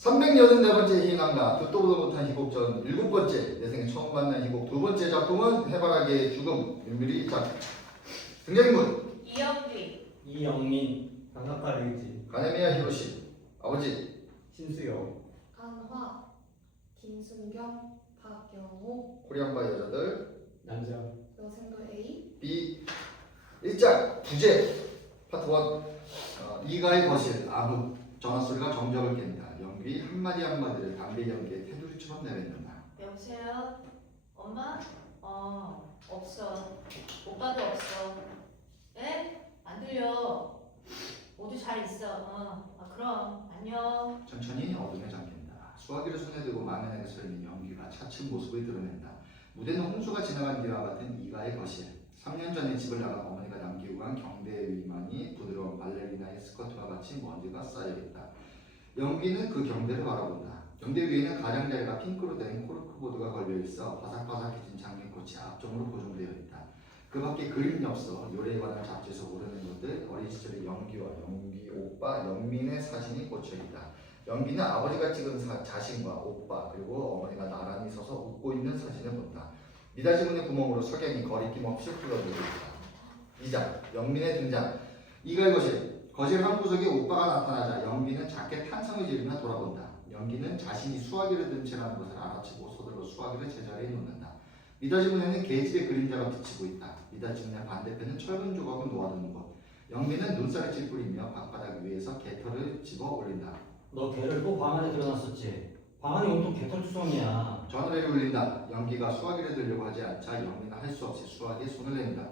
384번째 희망가 듣도 보도 못한 희곡전 7번째 내 생에 처음 만난 희곡 2번째 작품은 해바라기의 죽음 윤미리 작품. 등장인물 이영귀, 이영민, 강학과 류지, 가네미야 히로시. 아버지 신수영, 안화, 김순경, 박영호, 코리안바 여자들. 남자, 여생도 A, B 1장 부제 파트 1 이가의 거실 아부 전화소리가 정적을 깬다. 연기 한마디 한마디를 담배 연기에 테두리처럼 내뱉는다. 여보세요? 엄마? 없어. 오빠도 없어. 에? 안 들려. 모두 잘 있어. 그럼 안녕. 천천히 어둠에 잠긴다. 수화기를 손에 들고 만연하게 서 있는 연기가 차츰 모습을 드러낸다. 무대는 홍수가 지나간 뒤와 같은 이가의 거실. 3년 전에 집을 나가 어머니가 남기고 간 경대의 위만이 부드러운 발레리나의 스커트와 같이 먼지가 쌓여있다. 연기는 그 경대를 바라본다. 경대 위에는 가장자리가 핑크로 된 코르크보드가 걸려있어 바삭바삭해진 장미꽃이 앞쪽으로 고정되어 있다. 그 밖에 그림 엽서, 요리에 관한 잡지에서 오르는 것들, 어린 시절의 연기와 연기 오빠, 연민의 사진이 꽂혀있다. 연기는 아버지가 찍은 자신과 오빠 그리고 어머니가 나란히 서서 웃고 있는 사진을 본다. 미닫이문의 구멍으로 석양이 거리낌 없이 흘러들고 있다. 2장 영민의 등장. 이가의 거실 한 구석에 오빠가 나타나자 연기는 작게 탄성을 지르며 돌아본다. 연기는 자신이 수화기를 든 채라는 것을 알아채고 서둘러 수화기를 제자리에 놓는다. 미닫이문에는 계집의 그림자가 비치고 있다. 미닫이문의 반대편은 철근 조각을 놓아두는 곳. 영민은 눈살을 찌푸리며 방바닥 위에서 개털을 집어 올린다. 너 걔를 또 방 안에 들여놨었지? 방 안이 온통 개털투성이야. 전화를 울린다. 연기가 수화기를 들려고 하지 않자 영민은 할 수 없이 수화기에 손을 댄다.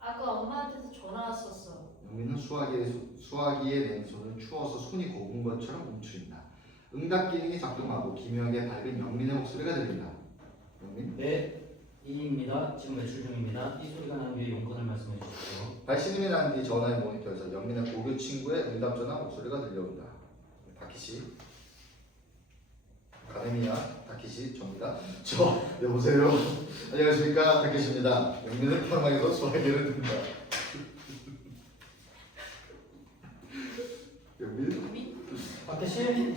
아까 엄마한테서 전화 왔었어. 영민은 수화기에 낸 손을 추워서 손이 고운 것처럼 움츠린다. 응답 기능이 작동하고 기묘하게 밝은 영민의 목소리가 들린다. 영민? 네, 이입니다. 지금 외출 중입니다. 이 소리가 난 뒤에 용건을 말씀해 주십시오. 발신음이 난 뒤 전화의 모니터에서 영민의 고교 친구의 응답 전화 목소리가 들려온다. 다키시. 가네미야 다키시 접니다. 여보세요. 안녕하십니까 다키시입니다. 영민은 편하게도 수화기를 든다. 영민? 박혜씨?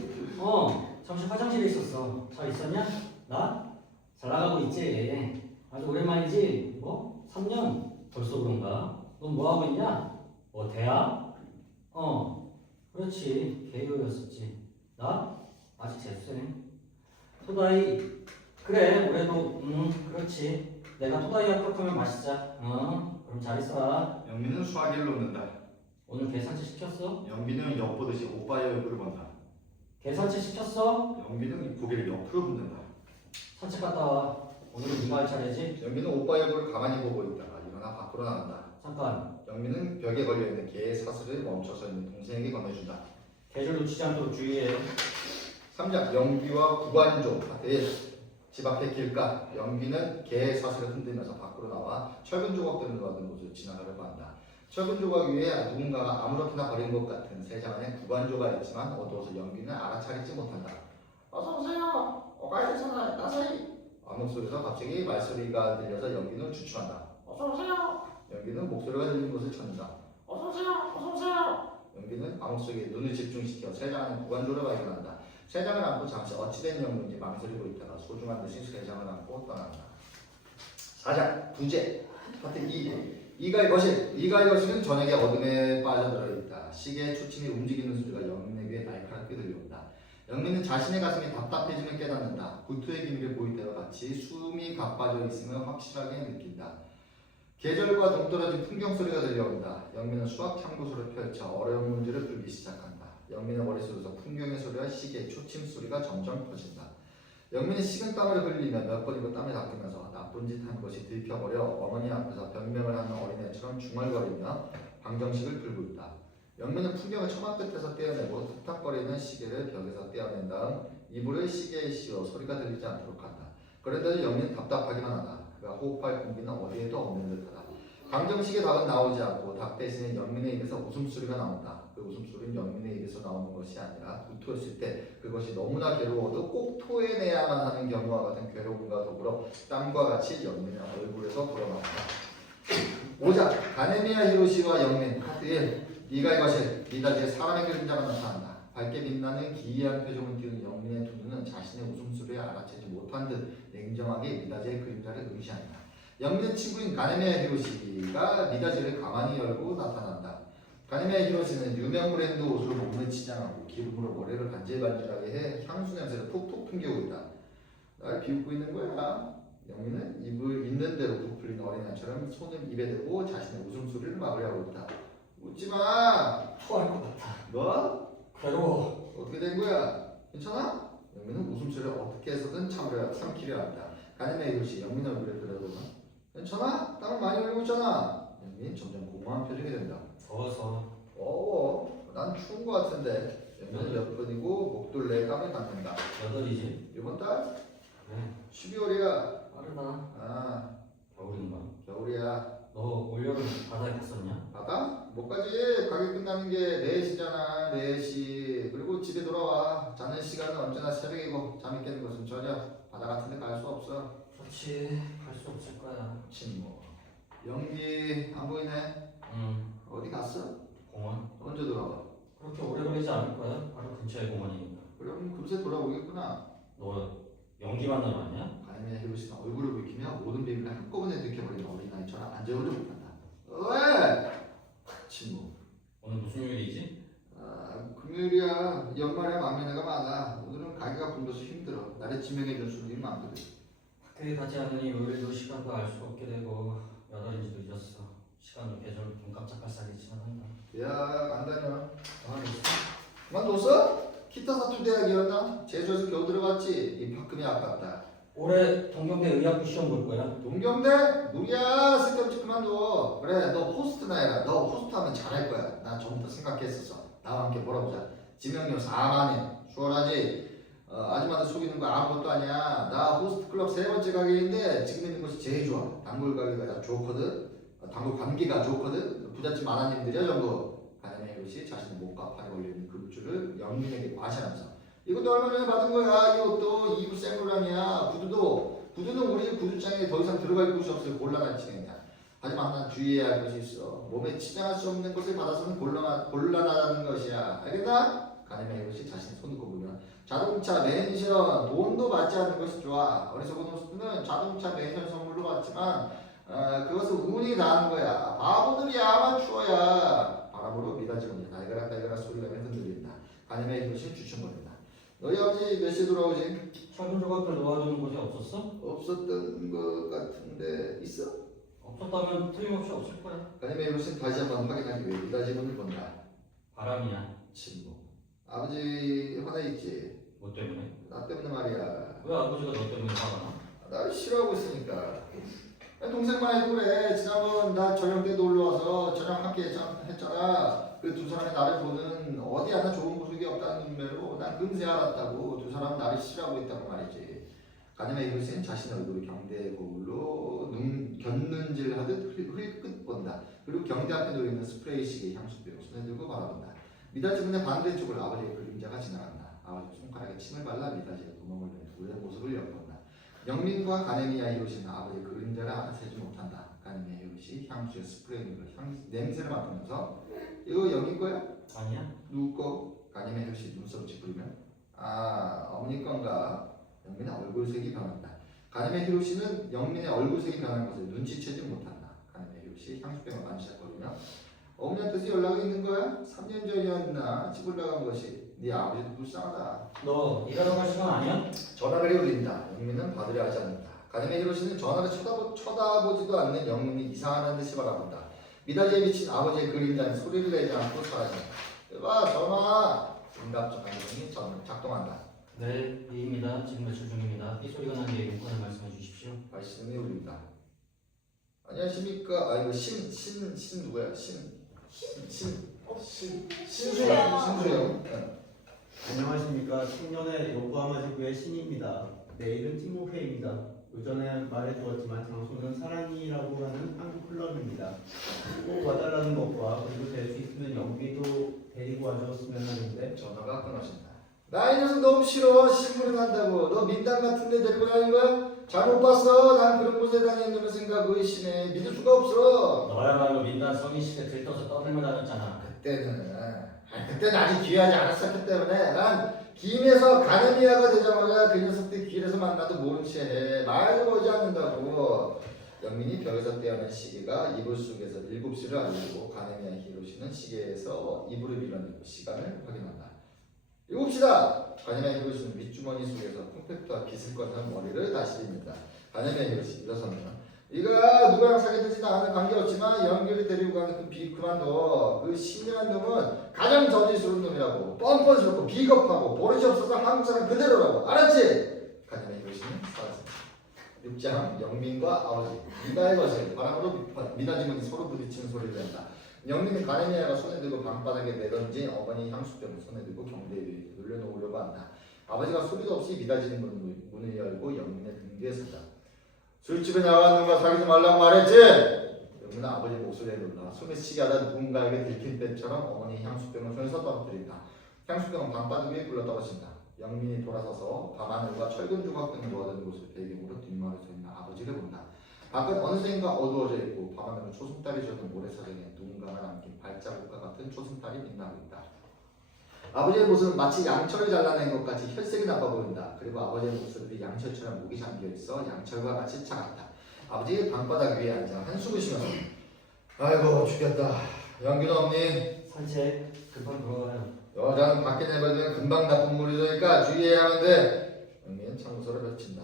잠시 화장실에 있었어. 잘 있었냐? 나? 잘 나가고 있지. 아주 오랜만이지? 뭐? 3년? 벌써 그런가? 넌 뭐하고 있냐? 대학? 그렇지. 개요였었지. 나? 아직 재수생. 토다이. 그래, 올해도, 그렇지. 내가 토다이 합격하면 마시자. 그럼 잘 있어라. 영민은 수화기를 놓는다. 오늘 계산치 시켰어? 영민은 엿보듯이 오빠의 얼굴을 본다. 계산치 시켰어? 영민은 고개를 옆으로 흔든다. 산책 갔다 와. 오늘은 네가 할 차례지? 영민은 오빠의 얼굴을 가만히 보고 있다가 일어나 밖으로 나간다. 잠깐. 영민은 벽에 걸려있는 개의 사슬을 멈춰서 있는 동생에게 건네준다. 개를 놓치지 않도록 주의해. 3장 영기와 구관조 파트 1. 집 앞의 길가. 영기는 개의 사슬을 흔들면서 밖으로 나와 철근 조각들을 놓아둔 곳을 지나가려고 한다. 철근 조각 위에 누군가가 아무렇게나 버린 것 같은 세 장 안에 구관조가 있지만 어두워서 영기는 알아차리지 못한다. 어서오세요. 가야 되잖아. 나서이. 목소리에서 갑자기 말소리가 들려서 영기는 주춤한다. 어서오세요. 영기는 목소리가 들리는 곳을 찾는다. 어서오세요. 어서오세요. 영기는 암흑 속에 눈을 집중시켜 세 장 안에 구관조를 발견한다. 세 장을 안고 잠시 어찌된 연구인지 망설이고 있다가 소중한 듯이 세 장을 안고 떠난다. 4장 부재 파트 2. 이가의 거실은 저녁에 어둠에 빠져들어 있다. 시계의 초침이 움직이는 소리가 영민의 귀에 날카롭게 들려온다. 영민은 자신의 가슴이 답답해짐을 깨닫는다. 구토의 기미를 보일 때와 같이 숨이 가빠져 있음을 확실하게 느낀다. 계절과 동떨어진 풍경 소리가 들려온다. 영민은 수학 참고서를 펼쳐 어려운 문제를 풀기 시작한다. 영민의 머릿속에서 풍경의 소리와 시계의 초침 소리가 점점 커진다. 영민은 식은땀을 흘리며 몇 번이고 땀에 닦으면서 나쁜 짓 한 것이 들켜버려 어머니 앞에서 변명을 하는 어린애처럼 중얼거리며 방정식을 풀고 있다. 영민은 풍경을 처마 끝에서 떼어내고 툭탁거리는 시계를 벽에서 떼어낸 다음 이불을 시계에 씌워 소리가 들리지 않도록 한다. 그런데도 영민은 답답하기만 하다. 그가 호흡할 공기는 어디에도 없는 듯하다. 방정식의 답은 나오지 않고 답 대신에 영민의 입에서 웃음소리가 나온다. 그 웃음소리는 영민의 입에서 나오는 것이 아니라 구토했을 때 그것이 너무나 괴로워도 꼭 토해내야만 하는 경우와 같은 괴로움과 더불어 땀과 같이 영민의 얼굴에서 불어나온다. 5장 가네미야 히로시와 영민 파트 1. 이가의 거실. 미닫이에 사람의 그림자가 나타난다. 밝게 빛나는 기이한 표정을 띄운 영민의 두 눈은 자신의 웃음소리에 알아채지 못한 듯 냉정하게 미다지의 그림자를 응시한다. 영민의 친구인 가네메 히로시가 미다지를 가만히 열고 나타난다. 가네메 히로시는 유명 브랜드 옷으로 몸을 치장하고 기름으로 머리를 간질간질하게 해 향수 냄새를 톡톡 풍기고 있다. 날 비웃고 있는 거야. 영민은 입을 있는 대로 부풀린 어린아이처럼 손을 입에 대고 자신의 웃음소리를 막으려고 있다. 웃지마. 토할 것 같아. 뭐? 괴로워. 어떻게 된 거야? 괜찮아? 영민은 웃음소리를 어떻게 해서든 참기려 한다. 가네메 히로시 영민 얼굴에 들여다보다 괜찮아? 땀을 많이 흘리고 있잖아. 영민 점점 공허한 표정이 된다. 더워서. 난 추운 거 같은데. 영민은 몇 번이고 목둘레에 땀을 닦는다. 8이지? 이번 달? 그래. 12월이야. 빠르다. 아, 겨울인가? 겨울이야. 너 올여름 바다에 갔었냐? 바다? 못 가지. 가게 끝나는 게 4시잖아. 4시. 그리고 집에 돌아와. 자는 시간은 언제나 새벽이고 잠이 깨는 것은 저녁. 바다 같은 데 갈 수 없어. 그렇지. 갈 수 없을 거야. 침묵. 연기 안 보이네. 응. 어디 갔어? 공원? 언제 돌아와? 그렇게 오래 걸리지 않을 거야. 바로 근처에 공원이니까. 그럼 금세 돌아오겠구나. 너 연기 만나러 왔냐? 가인의 히로시는 얼굴을 붉히며 모든 비밀을 한꺼번에 들켜버린 어린아이처럼 앉아오려 못한다. 왜? 침묵. 오늘 무슨 요일이지? 금요일이야. 연말에 막내가 많아. 오늘은 가게가 붐벼서 힘들어. 나를 지명해준 손님이 많거든. 학교에 가지 않으니 요일도 시간도 알 수가 없게 되고 8인지도 잊었어. 시간도 계절도 좀 깜짝할 지나간다. 야, 안 다녀. 있어? 그만뒀어? 키타사투 대학이었나? 제주에서 겨우 들어갔지. 입학금이 아깝다. 올해 동경대 의학부 시험 볼 거야. 동경대? 무리야. 쓸데없이 그만둬. 그래, 너 호스트나 해라. 너 호스트하면 잘할 거야. 난 전부터 생각했었어. 나와 함께 벌어보자. 지명료 4만원. 수월하지? 아줌마들 속이는 거 아무것도 아니야. 나 호스트 클럽 3번째 가게인데 지금 있는 곳이 제일 좋아. 단골 가게가 좋거든. 단골 관계가 좋거든. 부잣집 아나님들이야 전부. 가네메 히로시 자신의 목과 팔에 걸려있는 금줄을 영민에게 과시하면서 이것도 얼마 전에 받은 거야. 이것도 2부 생로랑이야. 구두는 우리 집 구두장에 더 이상 들어갈 곳이 없어요. 곤란한 진행이야. 하지만 난 주의해야 할 것이 있어. 몸에 치장할 수 없는 것을 받아서는 곤란하다는 것이야. 알겠나? 가네메 히로시 자신의 손을 꼽으면 자동차, 맨션, 돈도 받지 않는 것이 좋아. 어리석은 호스트는 자동차, 맨션 선물로 받지만 그것은 운이 나는 거야. 바보들이 아마추어야. 바람으로 미다지고 달걀아 소리가 흔들린다. 가네메 히로시는 주춤거린다. 너희 아버지 몇 시에 돌아오지? 철근 조각들 놓아두는 곳이 없었어? 없었던 것 같은데 있어? 없었다면 틀림없이 없을 거야. 가네메 히로시는 다시 한번 확인하기 위해 미다지문을 본다. 바람이야. 침묵. 아버지 화나 있지? 뭐 때문에? 나 때문에 말이야. 왜 아버지가 너 때문에 화가 나? 나를 싫어하고 있으니까. 동생만 해도 그래. 지난번 나 저녁 때 놀러와서 저녁 함께 했잖아. 그 두 사람이 나를 보는 어디 하나 좋은 모습이 없다는 눈매로 난 금세 알았다고. 두 사람은 나를 싫어하고 있다고 말이지. 가네메 히로시는 자신의 얼굴을 경대 거울로 눈 곁눈질하듯 흘끗 본다. 그리고 경대 앞에 놓여있는 스프레이식의 향수병을 손에 들고 바라본다. 미다지문의 반대쪽을 아버지의 그림자가 지나간다. 아버지 손가락에 침을 발라 미다지가 구멍을 내 둘의 모습을 엿본다. 영민과 가네미야 히로시는 아버지의 그림자를 알아채지 못한다. 가네미야 히로시 향수의 스프레이로 냄새를 맡으면서 이거 영민 거야? 아니야? 누구 거? 가네미야 히로시 눈썹을 찌푸리면 어머니 건가? 영민의 얼굴색이 변한다. 가네미야 히로시는 영민의 얼굴색이 변한 것을 눈치채지 못한다. 가네미야 히로시 향수병을 만지작거리며 어머니한테서 연락이 있는 거야? 3년 전이었나? 집 올라간 것이. 네 아버지도 불쌍하다. 너 일하러 갈 시간 아니야? 전화벨이 울린다. 영민은 받으려 하지 않는다. 가네메 히로시는 전화를 쳐다보지도 않는 영민이 이상하다는 듯이 바라본다. 미다지에 비친 아버지의 그림자는 소리를 내지 않고 사라진다. 봐 전화. 응답 전화기 작동한다. 네, A입니다. 지금 매출 중입니다. 이 소리가 난 뒤에 용건을 말씀해 주십시오. 말씀이 울린다. 안녕하십니까? 이거 신 누구야? 신수영. 네. 안녕하십니까. 청년의 요코하마지구의 신입니다. 내일은 티모페이입니다. 오전에 말해주었지만 장소는 사랑이라고 하는 한국 클럽입니다. 꼭 와달라는 것과 그리고 될 수 있으면 연기도 데리고 와줬으면 하는데 전화가 끊어진다. 나 이 녀석 너무 싫어. 신부름 한다고. 너 민당 같은 데 데리고 다니는 거야? 잘못 봤어. 난 그런 곳에 다니는 생각 의심해. 믿을 수가 없어. 너야말로 민단 성인식에 들떠서 떠들며 다녔잖아. 그때는 아직 귀하지 않았었기 때문에 난 김에서 가네미아가 되자마자 그 녀석들 길에서 만나도 모른 채 해. 말도 거지 않는다고. 영민이 벽에서 떼어낸 시계가 이불 속에서 7시를 알리고 가네미아 히로시는 시계에서 이불을 밀어내고 시간을 확인한다. 7시다! 가네미아 히로시는 윗주머니 속에서 콤팩트와 빗을 꺼내는 머리를 다시 빕니다. 가네미아 히로시 일어서면 네가 누구랑 사귀든지 나는 관계없지만 연결이 데리고 가는 그 그만둬. 그 신명한 놈은 가장 저질스러운 놈이라고. 뻔뻔스럽고 비겁하고 버릇이 없어서 한국 사람 그대로라고. 알았지? 가네미아 히로시는 사라졌다. 6장 영민과 아버지 이가의 것을 바람으로 미나지문이 서로 부딪히는 소리를 낸다. 영민은 가네미아가 손에 들고 방바닥에 내던진 어머니 향수병을 손에 들고 경대에 돌려놓으려고 한다. 아버지가 소리도 없이 미닫이는 문을 열고 영민의 등 뒤에 서다. 술집에 나가는 거 사귀지 말라고 말했지? 영민은 아버지 목소리에 놀라 손에 시기하다 누군가에게 들킨 때처럼 어머니 향수병을 손에서 떨어뜨린다. 향수병은 방바닥 위에 굴러 떨어진다. 영민이 돌아서서 밤하늘과 철근 조각 등이 모아든 곳을 배경으로 뒷마을에 서 있는 아버지를 본다. 밖은 어느샌가 어두워져 있고 밤하늘은 초승달이 젖은 모래사장에 누군가가 남긴 발자국과 같은 초승달이 빛나고 있다. 아버지의 모습은 마치 양철을 잘라낸 것 같이 혈색이 나빠 보인다. 그리고 아버지의 목소리도 양철처럼 목이 잠겨있어 양철과 같이 차갑다. 아버지 방바닥 위에 앉아 한숨을 쉬면서 아이고 죽겠다. 연기는 없니? 산책 급한 들어가요. 여자는 밖에 내버리면 금방 나쁜 물이 되니까 주의해야 하는데. 영미는 참고서를 펼친다.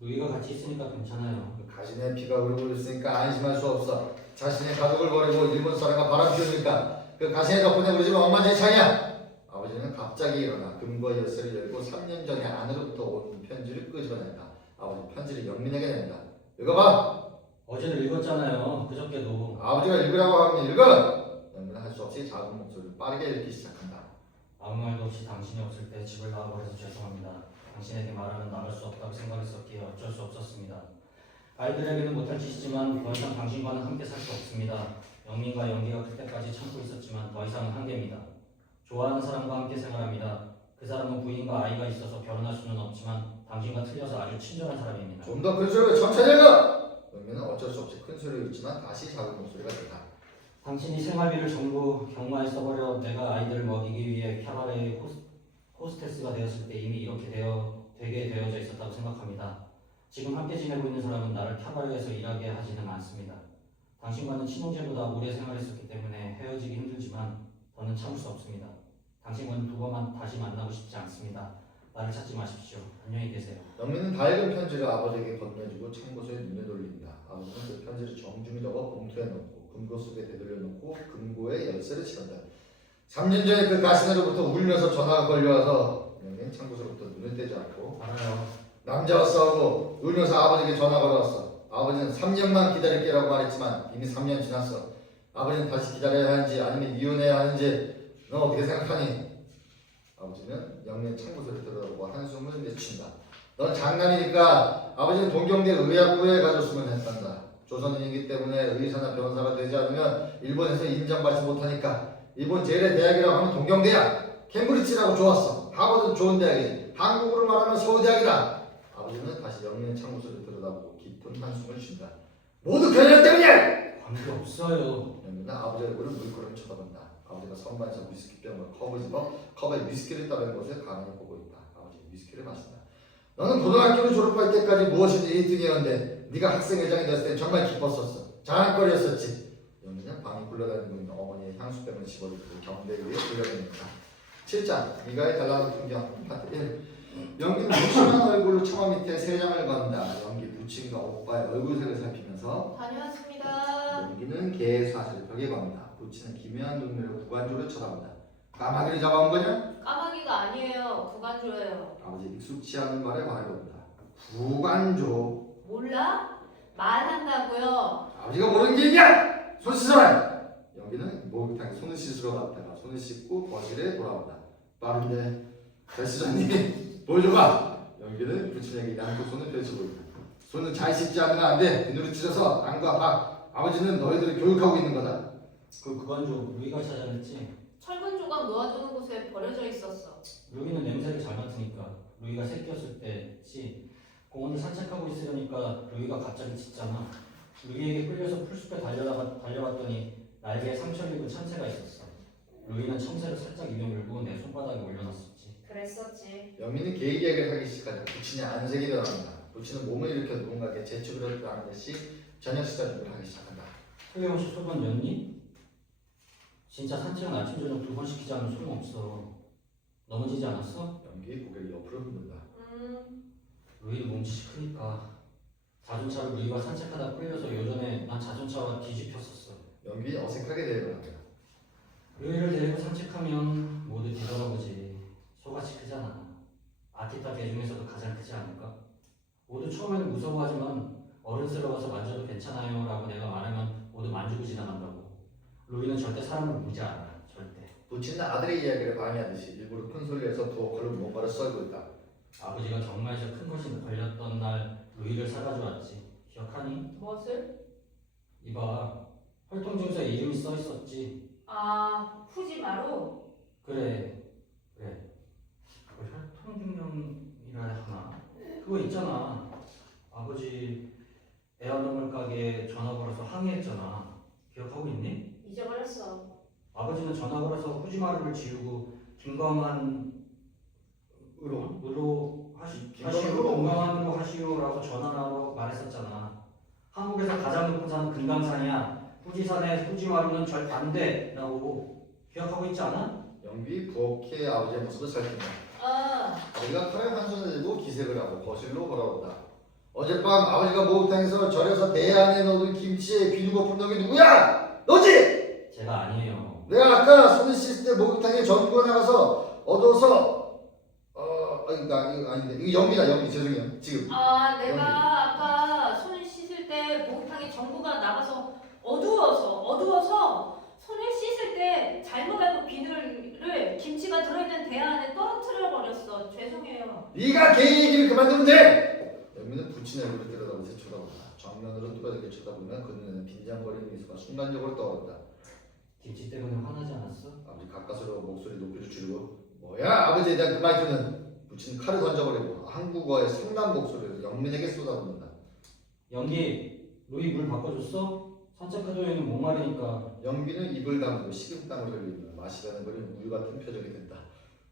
루이가 같이 있으니까 괜찮아요. 가신의 피가 흐르고 있으니까 안심할 수 없어. 자신의 가족을 버리고 일본 사람과 바람 피우니까 그 가신의 덕분에 우리 집은 엉망진창이야. 아버지는 갑자기 일어나 금고 열쇠를 열고 3년 전에 아내로부터 온 편지를 끄집어낸다. 아버지 편지를 영민에게 낸다. 읽어봐. 어제도 읽었잖아요. 그저께도. 아버지가 읽으라고 하면 읽어. 영민은 할 수 없이 작은 목소리를 빠르게 읽기 시작한다. 아무 말도 없이 당신이 없을 때 집을 나와버려서 죄송합니다. 당신에게 말하면 나갈 수 없다고 생각했었기에 어쩔 수 없었습니다. 아이들에게는 못할 짓이지만 더 이상 당신과는 함께 살 수 없습니다. 영민과 연기가 클 때까지 참고 있었지만 더 이상은 한계입니다. 좋아하는 사람과 함께 생활합니다. 그 사람은 부인과 아이가 있어서 결혼할 수는 없지만 당신과 틀려서 아주 친절한 사람입니다. 좀 더 큰 소리로 천천히 읽어. 영민은 어쩔 수 없이 큰 소리를 읽지만 다시 작은 목소리가 들다. 당신이 생활비를 전부 경마에 써버려 내가 아이들을 먹이기 위해 캬바레의 호스테스가 되었을 때 이미 이렇게 되게 되어져 있었다고 생각합니다. 지금 함께 지내고 있는 사람은 나를 캬바레에서 일하게 하지는 않습니다. 당신과는 친형제보다 오래 생활했었기 때문에 헤어지기 힘들지만 더는 참을 수 없습니다. 당신과는 두 번만 다시 만나고 싶지 않습니다. 나를 찾지 마십시오. 안녕히 계세요. 영민은 밝은 편지를 아버지에게 건네주고 참고서에 눈을 돌린다. 아버지는 그 편지를 정중히 적어 봉투에 넣고 금고 속에 되돌려 놓고 금고에 열쇠를 치른다. 3년 전에 그 가신으로부터 울면서 전화가 걸려와서 영민은 참고서로부터 눈을 떼지 않고 알아요. 남자와 싸우고 울면서 아버지에게 전화 걸어왔어. 아버지는 3년만 기다릴게라고 말했지만 이미 3년 지났어. 아버지는 다시 기다려야 하는지 아니면 이혼해야 하는지 너 어떻게 생각하니? 아버지는 영민의 참고서를 들여다보고 한숨을 내쉰다. 넌 장난이니까 아버지는 동경대 의학부에 가줬으면 했단다. 조선인이기 때문에 의사나 변호사가 되지 않으면 일본에서 인정받지 못하니까 일본 제일의 대학이라고 하면 동경대야. 캠브리지라고 좋았어. 하버드는 좋은 대학이지. 한국으로 말하면 서울대학이다. 아버지는 다시 영민의 참고서를 들여다보고 깊은 한숨을 쉰다. 모두 그녀 때문이야! 관계 없어요. 영민은 아버지 얼굴을 물끄러미 쳐다본다. 아버지가 선반에서 위스키병을 컵을 집어 컵에 위스키를 따르는 것을 가만히 보고 있다. 아버지는 위스키를 마신다. 너는 고등학교를 졸업할 때까지 무엇이든 1등이었는데 네가 학생회장이 됐을 때 정말 기뻤었어. 자랑거리였었지. 영민은 방에 굴러다니는 어머니의 향수병을 집어들고 경대 위에 돌려다닌다. 7장 미가의 달라는 풍경 파트 1. 영기는 무심한 얼굴로 처마 밑에 세 장을 건다. 영기 부친과 오빠의 얼굴색을 살피면서 다녀왔습니다. 영기는 개의 사슬을 벽에 건다. 부친은 기묘한 눈으로 구간조를 쳐다본다. 까마귀를 잡아온 거냐? 까마귀가 아니에요. 구간조예요. 아버지 익숙치 않은 말에 말을 건다. 구간조. 몰라? 말한다고요. 아버지가 모르는 게 있냐? 손 씻어라. 영기는 목욕탕에 손을 씻으러 갔다가 손을 씻고 거실에 돌아온다. 빠른데 배수장님 보여줘봐. 영기는 부친에게 양쪽 손을 펼치고 있다. 손을 잘 씻지 않으면 안 돼. 눈으로 찢어서 안과 박. 아버지는 너희들을 교육하고 있는 거다. 그건 좀 루이가 찾아냈지. 철근 조각 놓아두는 곳에 버려져 있었어. 루이는 냄새를 잘 맡으니까 루이가 새끼였을 때지 공원을 산책하고 있으려니까 루이가 갑자기 짖잖아. 루이에게 끌려서 풀숲에 달려갔더니 날개에 상처를 입은 참새가 있었어. 루이는 참새를 살짝 입에 물고 내 손바닥에 올려놨었지. 그랬었지. 영민은 개 이야기를 하기 시작하자 부친이 안색이 변한다. 부친은 몸을 일으켜 누군가에게 재촉을 하는 듯이 저녁 식사 준비를 하기 시작한다. 틀림없이 소변 였니? 진짜 산책은 아침 저녁 2번 시키지 않으면 소용없어. 넘어지지 않았어? 영기 고개를 옆으로 흔든다. 루이도 몸짓이 크니까. 자동차로 루이가 산책하다 끌려서 요전에 난 자동차와 뒤집혔었어. 영기 어색하게 대답한다. 루이를 데리고 산책하면 모두 뒤돌아보지. 소같이 크잖아. 아키타 개 중에서도 가장 크지 않을까? 모두 처음에는 무서워하지만 어른스러워서 만져도 괜찮아요 라고 내가 말하면 모두 만지고 지나간다고. 루이는 절대 사람을 물지 않아. 절대. 부친은 아들의 이야기를 방해하듯이 일부러 큰 소리에서 부엌으로 뭔가를 썰고 있다. 아버지가 경마에서 큰 것이 걸렸던 날 루이를 사가져 왔지. 기억하니? 무엇을? 이봐. 혈통증서에 이름이 써 있었지. 아, 후지마루? 그래. 그걸 혈통증명이라 하나? 그거 있잖아. 아버지 애완동물 가게에 전화 걸어서 항의했잖아. 기억하고 있니? 잊어버렸어. 아버지는 전화 걸어서 후지마루를 지우고 김광한으로 건강한으로 하시오라고 전화로 말했었잖아. 한국에서 가장 높은 산은 금강산이야. 후지산의 후지마루는 절 반대라고. 기억하고 있지 않아? 영기 부엌의 아버지의 모습을 살핀다. 아버지가 칼을 한 손에 들고 기색을 하고 거실로 걸어온다. 어젯밤 아버지가 목욕탕에서 절여서 대 안에 넣은 김치에 비누고 푼 놈이 누구야? 너지? 제가 아니에요. 내가 아까 손을 씻을 때 목욕탕에 전구가 나가서 얻어서 이거 아닌데 이거 영기다. 영기 죄송해요. 지금 내가 아까 손을 씻을 때 목욕탕에 전구가 나가서 어두워서 손을 씻을 때 잘못 알고 비늘을 김치가 들어있는 대 안에 떨어뜨려 버렸어. 죄송해요. 네가 개 얘기를 그만두면 돼. 영미는 부친의 얼굴을 들여다보면서 쳐다본다. 정면으로 뚫어지게 쳐다보면 그 눈에는 빈장거리는 미소가 순간적으로 떠오른다. 김치 때문에 화나지 않았어? 아버지 가까스로 목소리 높이를 줄이고 뭐야 아버지에 대한 그 말투는. 부친은 칼을 던져버리고 한국어의 상남 목소리를 영민에게 쏟아붓는다. 연기, 루이 물 바꿔줬어? 산책하도에는 목마르니까. 영빈은 입을 다물고 식은땀을 흘리며 마시려는 거리 우유 같은 표정이 된다.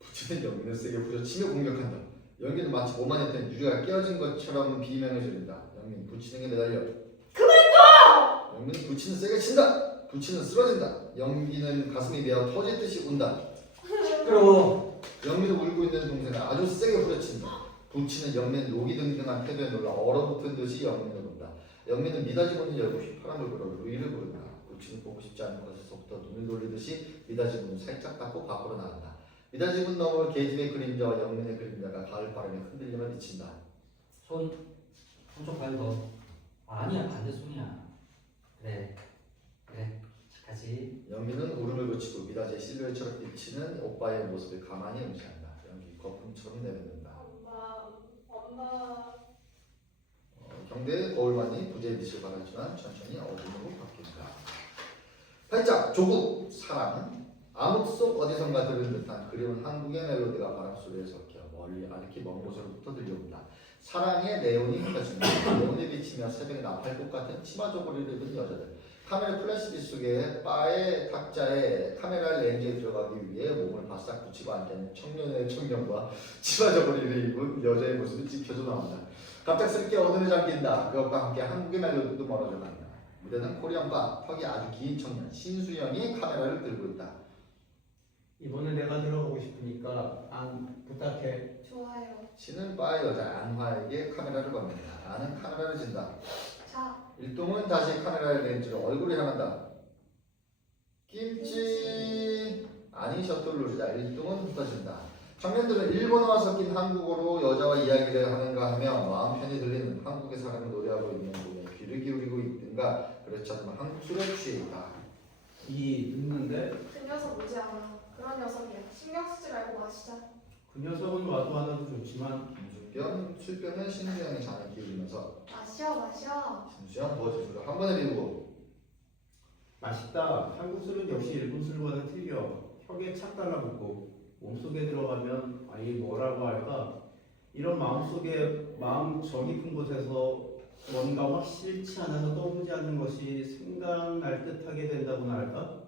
부친은 영빈을 세게 부딪히며 공격한다. 영빈은 마치 몸 안에 있던 유리가 깨어진 것처럼 비명을 지른다. 영빈 부친에게 매달려 그만둬! 영빈은 부친을 세게 친다. 부친은 쓰러진다. 영빈은 가슴이 메어 터지듯이 운다. 시끄러워. 영민을 울고 있는 동생을 아주 세게 후려친다. 부친은 영민의 노기등등한 태도에 놀라 얼어붙은 듯이 영민을 본다. 영민은 미닫이 문을 열고 휘파람을 불어 루이를 부른다. 부친은 보고 싶지 않은 곳에서부터 눈을 돌리듯이 미닫이 문을 살짝 닫고 밖으로 나간다. 미닫이 문 너머 계집의 그림자와 영민의 그림자가 가을바람에 흔들리며 비친다. 손쪽 발 더. 아니야, 반대손이야. 그래, 착하지. 영민은 울음을 그치고 미닫이의 실루엣처럼 비치는 오빠의 모습을 가만히 응시한다. 영민 거품처럼 내뱉는다. 엄마. 경대의 거울만이 부재의 빛을 발하지만 천천히 어둠으로 바뀐다. 팔짝 조국 사랑 암흑 속 어디선가 들은 듯한 그리운 한국의 멜로디가 바람소리에 섞여 멀리 아득히 먼 곳으로부터 들려온다. 사랑의 네온이 켜진다. 네온에 비치며 새벽에 나팔꽃 같은 치마 저고리를 입은 여자들. 카메라 플래시빛 속에 바의 탁자에 카메라 렌즈에 들어가기 위해 몸을 바싹 붙이고 앉아있는 청년의 청년과 치마 저고리를 입은 여자의 모습이 찍혀져 나온다. 갑작스럽게 어둠에 잠긴다. 그것과 함께 한국의 멜로디도 멀어져 간다. 무대는 코리안바, 턱이 아주 긴 청년 신수영이 카메라를 들고 있다. 이번에 내가 들어가고 싶으니까 안 부탁해. 좋아요. 신은 바의 여자 안화에게 카메라를 건넨다. 안은 카메라를 진다. 자, 일동은 다시 카메라의 렌즈로 얼굴을 향한다. 김치 아니 셔틀 누르자. 일동은 흩어진다. 청년들은 일본어와 섞인 한국어로 여자와 이야기를 하는가 하며 마음 편히 들리는 한국의 사람을 노래하고 있는 곳에 귀를 기울이고 있든가 그렇지 않으면 한국 술에 취해 있다. 이 늙는데 그 녀석 오지 않아. 그런 녀석이야. 신경 쓰지 말고 마시자. 그 녀석은 와도 안 와도 좋지만 김준겸 술병은 신수영의 잔을 기울이면서 마셔. 신수영 버즈술을 한 번에 비우고 맛있다. 한국 술은 역시 일본 술과는 틀려. 혀에 착 달라붙고 몸속에 들어가면 아이 뭐라고 할까? 이런 마음속에 마음 저 깊은 곳에서 뭔가 확실치 않아서 떠오르지 않는 것이 생각날 듯하게 된다고나 할까?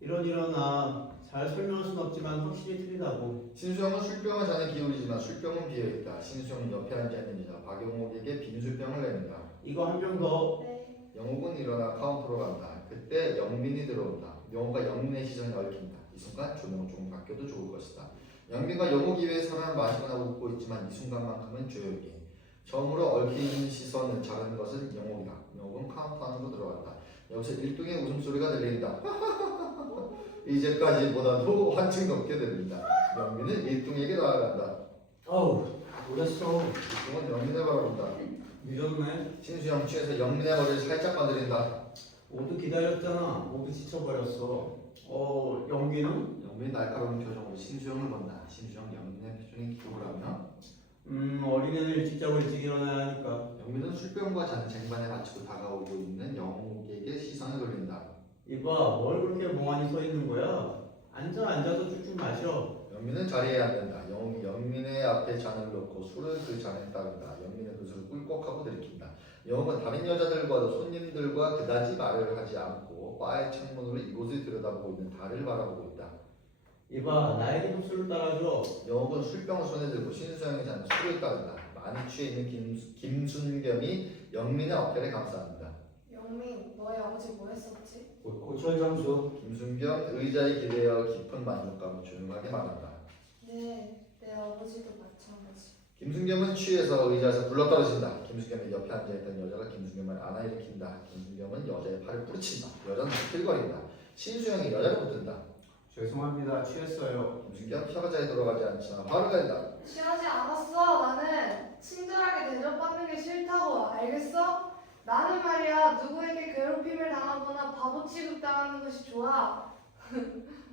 이러나 잘 설명할 수는 없지만 확실히 틀리다고. 신수영은 술병을 잔에 기울이지만 술병은 비어있다. 신수영은 옆에 앉아있는 여자 박영옥에게 빈 술병을 내민다. 이거 한 병 더. 네. 영옥은 일어나 카운터로 간다. 그때 영민이 들어온다. 영옥과 영민의 시선이 얽힌다. 이 순간 조명 좀 바뀌어도 좋을 것이다. 영민과 영옥 이외의 사람은 마시거나 웃고 있지만 이 순간만큼은 조용히. 처음으로 얽힌 시선을 자르는 것은 영옥이다. 영옥은 카운터 안으로 들어간다. 여기서 일등의 웃음소리가 들린다. 이제까지보다도 한층 높게 들린다. 영민은 일등에게 나아간다. 어우 놀랬어. 일등은 영민을 바라본다. 늦었네. 신수영 취해서 영민의 머리를 살짝 건드린다. 모두 기다렸잖아. 모두 지쳐버렸어. 연기는? 영민이 날카로운 표정으로 신수영을 본다. 신수영 영민의 표정에 기록을 하며 어린애는 일찍 자고 일찍 일어나야 하니까. 영민은 술병과 잔을 쟁반에 받치고 다가오고 있는 영옥에게 시선을 돌린다. 이봐, 뭘 그렇게 멍하니 서 있는 거야? 앉아서 쭉쭉 마셔. 영민은 자리에 앉는다. 영옥이 영민의 앞에 잔을 놓고 술을 그 잔에 따른다. 영민은 그 술을 꿀꺽하고 들이킨다. 영옥은 다른 여자들과도 손님들과 그다지 말을 하지 않고 바의 창문으로 이곳을 들여다보고 있는 달을 바라보고 있다. 이봐, 나에게도 술을 따라줘. 영옥은 술병을 손에 들고 신수영의 잔에 술을 따른다. 많이 취해 있는 김순겸이 영민의 어깨를 감싸는다. 영민, 너희 아버지 뭐 했었지? 고철 장수. 김순겸 의자에 기대어 깊은 만족감을 조용하게 말한다. 네, 내 아버지도 마찬가지. 김순겸은 취해서 의자에서 굴러떨어진다. 김순겸의 옆에 앉아있던 여자가 김순겸을 안아일으킨다. 김순겸은 여자의 팔을 부딪힌다. 여자는 비틀거린다. 신수영이 여자를 붙든다. 죄송합니다. 취했어요. 김순겸 혀가 돌아가지 않지만 화를 낸다. 취하지 않았어. 나는 친절하게 대접받는 게 싫다고. 알겠어? 나는 말이야 누구에게 괴롭힘을 당하거나 바보 취급당하는 것이 좋아.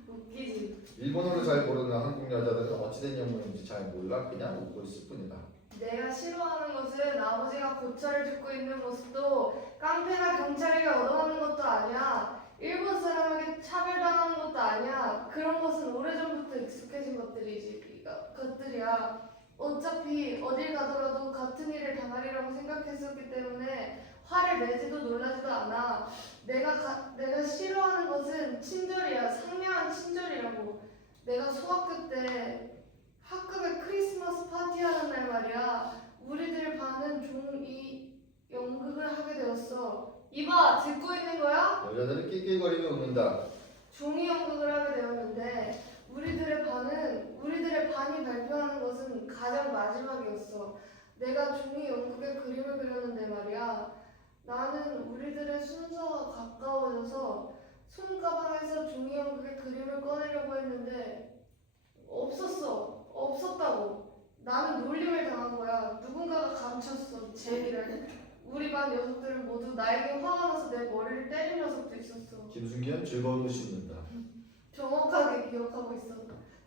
웃기지. 일본어를 잘 모르는 한국 여자들은 어찌된 영문인지 잘 몰라 그냥 웃고 있을 뿐이다. 내가 싫어하는 것은 아버지가 고철을 줍고 있는 모습도 깡패나 경찰에게 얻어맞는 것도 아니야. 일본 사람에게 차별당하는 것도 아니야. 그런 것은 오래전부터 익숙해진 것들이야. 어차피 어딜 가더라도 같은 일을 당하리라고 생각했었기 때문에 화를 내지도 놀라지도 않아. 내가 싫어하는 것은 친절이야. 상냥한 친절이라고. 내가 소학교 때 학급에 크리스마스 파티하는 날 말이야. 우리들 반은 종2 연극을 하게 되었어. 이봐, 듣고 있는 거야? 여자들은 낄낄거리며 웃는다. 종이 연극을 하게 되었는데 우리들의 반이 발표하는 것은 가장 마지막이었어. 내가 종이 연극의 그림을 그렸는데 말이야. 나는 우리들의 순서가 가까워져서 손가방에서 종이 연극의 그림을 꺼내려고 했는데 없었다고. 나는 놀림을 당한 거야. 누군가가 감췄어, 제비를. 우리 반 녀석들은 모두 나에게 화가 나서 내 머리를 때린 녀석도 있었어. 김순겸 즐거운 듯이 웃는다. 정확하게 기억하고 있어.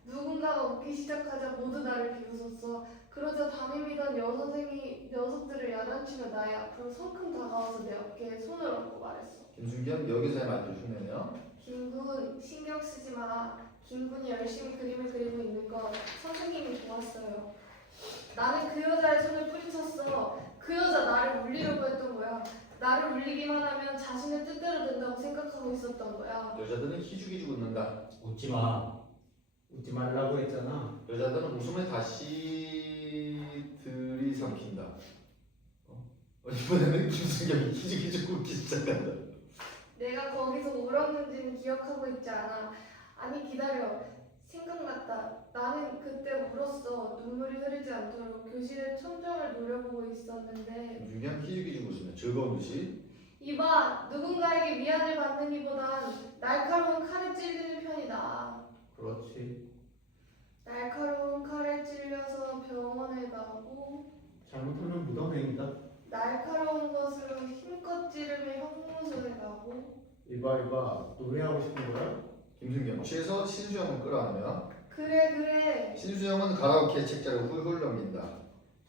누군가가 웃기 시작하자 모두 나를 비웃었어. 그러자 담임이던 여선생이 녀석들을 야단치며 나의 앞으로 성큼 다가와서 내 어깨에 손을 얹고 말했어. 김순겸 여기서의 말을 흉내내요. 김군, 신경 쓰지 마. 김군이 열심히 그림을 그리고 있는 건 선생님이 좋았어요. 나는 그 여자의 손을 뿌리쳤어. 그 여자 나를 울리려고 했던 거야. 나를 울리기만 하면 자신의 뜻대로 된다고 생각하고 있었던 거야. 여자들은 희죽희죽 웃는다. 웃지 마. 웃지 말라고 했잖아. 여자들은 웃음을 다시 들이삼킨다. 이번에는 김순겸이 희죽희죽 웃기 시작한다. 내가 거기서 울었는지는 기억하고 있지 않아. 아니 기다려. 생각났다. 나는 그때 울었어. 눈물이 흐르지 않도록 교실의 천장을 노려보고 있었는데 김순겸 희죽희죽 웃으며 즐거운 듯이 이봐, 누군가에게 미안을 받느니보단 날카로운 칼에 찔리는 편이 나아. 그렇지. 날카로운 칼에 찔려서 병원에 가고 잘못하면 무덤행이다. 날카로운 것으로 힘껏 찌르며 형무소에 가고 이봐, 노래하고 싶은 거야? 김순겸 취해서 신수영을 끌어안으며 그래 신수영은 가라오케 책자를 훌훌 넘긴다.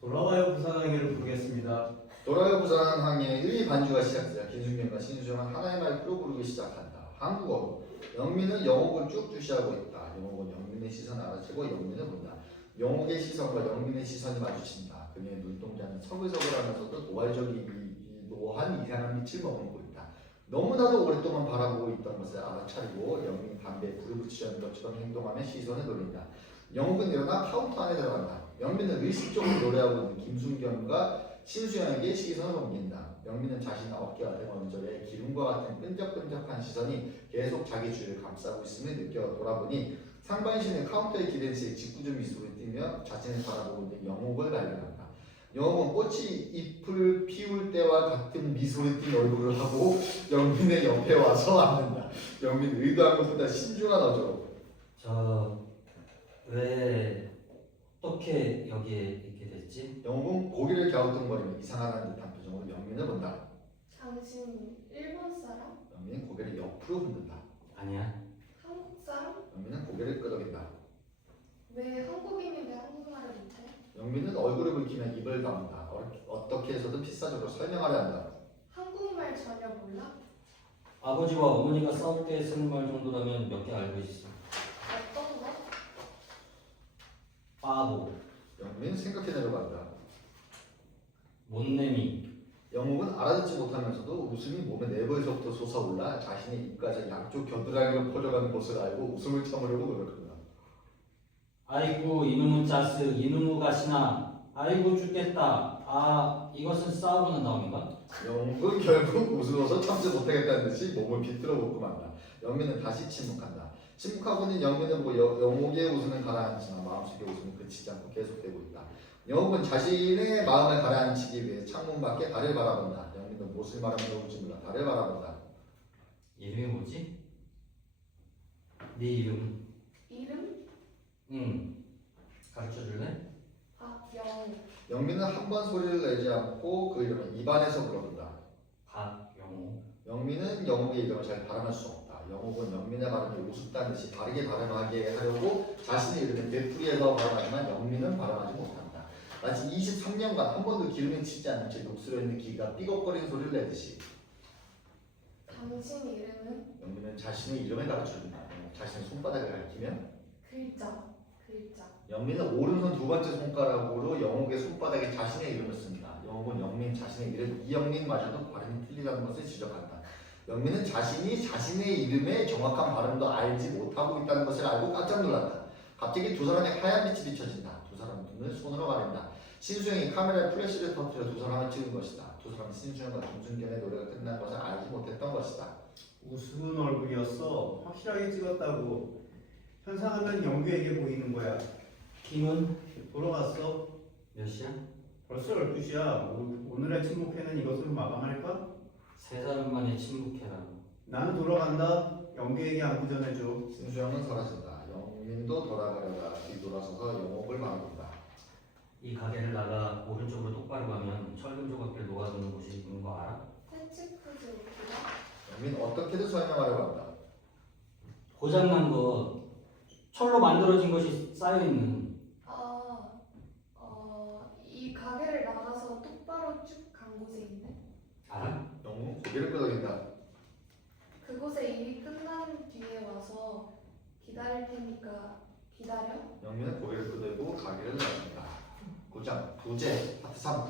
돌아와요 부산항해를 부르겠습니다. 돌아요 부산항해의 반주가 시작되자 김순겸과 신수영은 하나의 말투로 부르기 시작한다. 한국어로. 영민은 영옥을 쭉 주시하고 있다. 영옥은 영민의 시선을 알아채고 영민을 본다. 영옥의 시선과 영민의 시선이 마주친다. 그녀의 눈동자는 서글서글하면서도 노한 이상한 빛을 머금고 있다. 너무나도 오랫동안 바라보고 있던 것을 알아차리고 영민이 담배에 불을 붙이려는 것처럼 행동하며 시선을 돌린다. 영옥은 일어나 카운터 안에 들어간다. 영민은 의식적으로 노래하고 있는 김순경과 신수영에게 시선을 옮긴다. 영민은 자신의 어깨와 등 언저리에 기름과 같은 끈적끈적한 시선이 계속 자기 주위를 감싸고 있음을 느껴 돌아보니 상반신은 카운터에 기댄 채 짓궂은 미소를 띠며 자신을 바라보고 있는 영옥을 발견한다. 영옥은 꽃이 잎을 피울 때와 같은 미소를 띤 얼굴을 하고 영민의 옆에 와서 앉는다. 영민은 의도한 것보다 신중한 어조로 왜 어떻게 여기에 있게 됐지? 영옥은 고개를 갸우뚱거리며 이상한 듯한 표정으로 영민을 본다. 당신 일본 사람? 영민은 고개를 옆으로 흔든다. 아니야. 한국 사람? 영민은 고개를 끄덕인다. 왜 한국인인데 한국말을 못해? 영민은 얼굴을 붉히며 입을 다문다. 어떻게 해서든 필사적으로 설명하려 한다. 한국말 전혀 몰라? 아버지와 어머니가 싸울 때 쓰는 말 정도라면 몇 개 알고 있어. 어떤 거? 바보, 영민은 생각해내려고 한다. 못내미, 영옥은 알아듣지 못하면서도 웃음이 몸의 내부에서부터 솟아올라 자신의 입가에서 양쪽 겨드랑이로 퍼져가는 것을 알고 웃음을 참으려고 노력한다. 아이고 이놈의 짜스, 이놈의 가시나, 아이고 죽겠다. 아 이것은 싸우는 다음인가? 영옥은 결국 웃으면서 참지 못하겠다는 듯이 몸을 비틀어 놓고 만다. 영민은 다시 침묵한다. 침묵하고는 영민은 보고 영옥의 웃음은 가라앉지만 마음속의 웃음은 그치지 않고 계속되고 있다. 영옥은 자신의 마음을 가라앉히기 위해 창문 밖에 달을 바라본다. 영민은 무엇을 말하면 좋을지 몰라 달을 바라본다. 이름이 뭐지? 네 이름. 이름? 응. 가르쳐줄래? 아, 영우. 영민은 한 번 소리를 내지 않고 그 이름을 입안에서 불러본다. 박영호. 영민은 영옥의 이름을 잘 발음할 수 없다. 영옥은 영민의 발음이 우습다는 듯이 바르게 발음하게 하려고 자신의 이름을 되풀이해서 발음하지만 영민은 발음하지 못한다. 마치 23년간 한 번도 기름을 치지 않은 채 녹슬어 있는 귀가 삐걱거리는 소리를 내듯이 당신 이름은? 영민은 자신의 이름을 가르쳐준다. 자신의 손바닥을 가리키며 글자. 영민은 오른손 두 번째 손가락으로 영옥의 손바닥에 자신의 이름을 씁니다. 영옥은 영민 자신의 이름 이영민마저도 발음이 틀리다는 것을 지적한다. 영민은 자신이 자신의 이름의 정확한 발음도 알지 못하고 있다는 것을 알고 깜짝 놀란다. 갑자기 두 사람의 하얀 빛이 비춰진다. 두 사람은 눈을 손으로 가린다. 신수영이 카메라에 플래시를 터뜨려 두 사람을 찍은 것이다. 두 사람은 신수영과 김순경의 노래가 끝난 것을 알지 못했던 것이다. 우스운 얼굴이었어. 확실하게 찍었다고. 현상은 영규에게 보이는 거야. 김은 보러 갔어. 몇 시야? 벌써 12시야. 오늘의 침묵회는 이것으로 마감할까? 3사람 만에 침묵해라. 나는 돌아간다. 영규에게 안부 전해줘. 신수영은 사라진다. 영민도 돌아가려다 뒤돌아서서 영옥을 바라본다. 이 가게를 나가 오른쪽으로 똑바로 가면 철근 조각들 녹아드는 곳이 있는 거 알아? 패치푸드 웃기다. 영민 어떻게든 설명하려고 한다. 고장난 거 철로 만들어진 것이 쌓여있는. 이 가게를 나가서 똑바로 쭉 간 곳에 있네. 알아? 영웅은 고개를 끄덕인다. 그곳에 일이 끝난 뒤에 와서 기다릴 테니까 기다려. 영민은 고개를 끄덕이고 가게를 나간다. 9장 부재 파트 3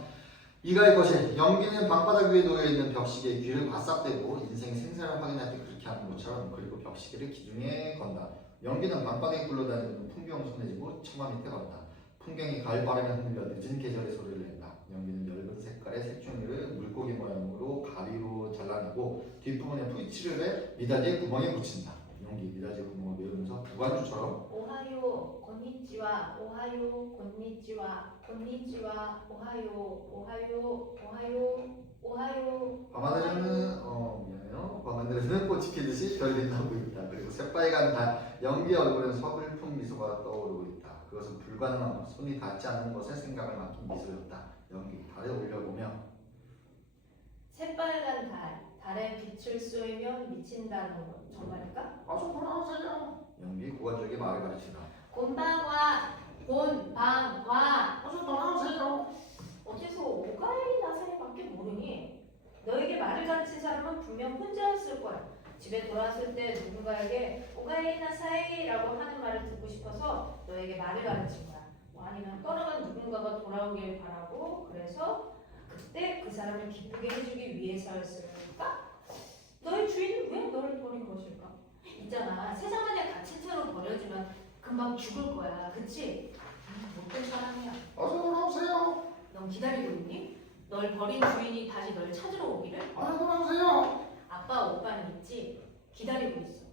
이가의 것이 영빈은 방바닥 위에 놓여있는 벽시계에 귀를 바싹 대고 인생 생사를 확인할 때 그렇게 하는 것처럼 그리고 벽시계를 기둥에 건다. 영빈은 방바닥에 굴러다니는 풍경을 손에 쥐고 처마 밑에 건다. 풍경이 가을 바람에 흔들려 늦은 계절의 소리를 낸다. 영빈은 엷은 색깔의 색종이를 물고기 모양으로 가위로 잘라내고 뒷부분에 풀칠을 해 미닫이에 구멍에 붙인다. 용기 미닫이에 구멍을 메우면서 구간주처럼 오하요, 곤니치와, 오하요, 곤니치와, 곤니치와, 오하요, 오하요, 오하요, 오하요. 밤하늘에는 꽃이 피듯이 별이 나고 있다. 그리고 새빨간 달, 연기 얼굴엔 서글픈 미소가 떠오르고 있다. 그것은 불가능한 손이 닿지 않는 것에 생각을 맡긴 미소였다. 연기 달에 올려보며 새빨간 달, 달에 빛을 쏘이면 미친다는 것 정말일까? 연기 고관적인 말을 가르치다. 곤방와, 곤방와. 어디서 오가에리 나사이밖에 모르니? 너에게 말을 가르친 사람은 분명 혼자였을 거야. 집에 돌아왔을 때 누군가에게 오가에리 나사이라고 하는 말을 듣고 싶어서 너에게 말을 가르친 거야. 아니면 떠나간 누군가가 돌아오길 바라고 그래서 그때 그 사람을 기쁘게 해주기 위해서였을까? 너의 주인은 왜 너를 버린 것일까? 있잖아, 세상 안에 갇힌 채로 버려지면 금방 죽을 거야, 그치? 못된 사람이야. 어서 돌아오세요. 넌 기다리고 있니? 널 버린 주인이 다시 널 찾으러 오기를? 어서 돌아오세요. 아빠, 오빠는 있지? 기다리고 있어.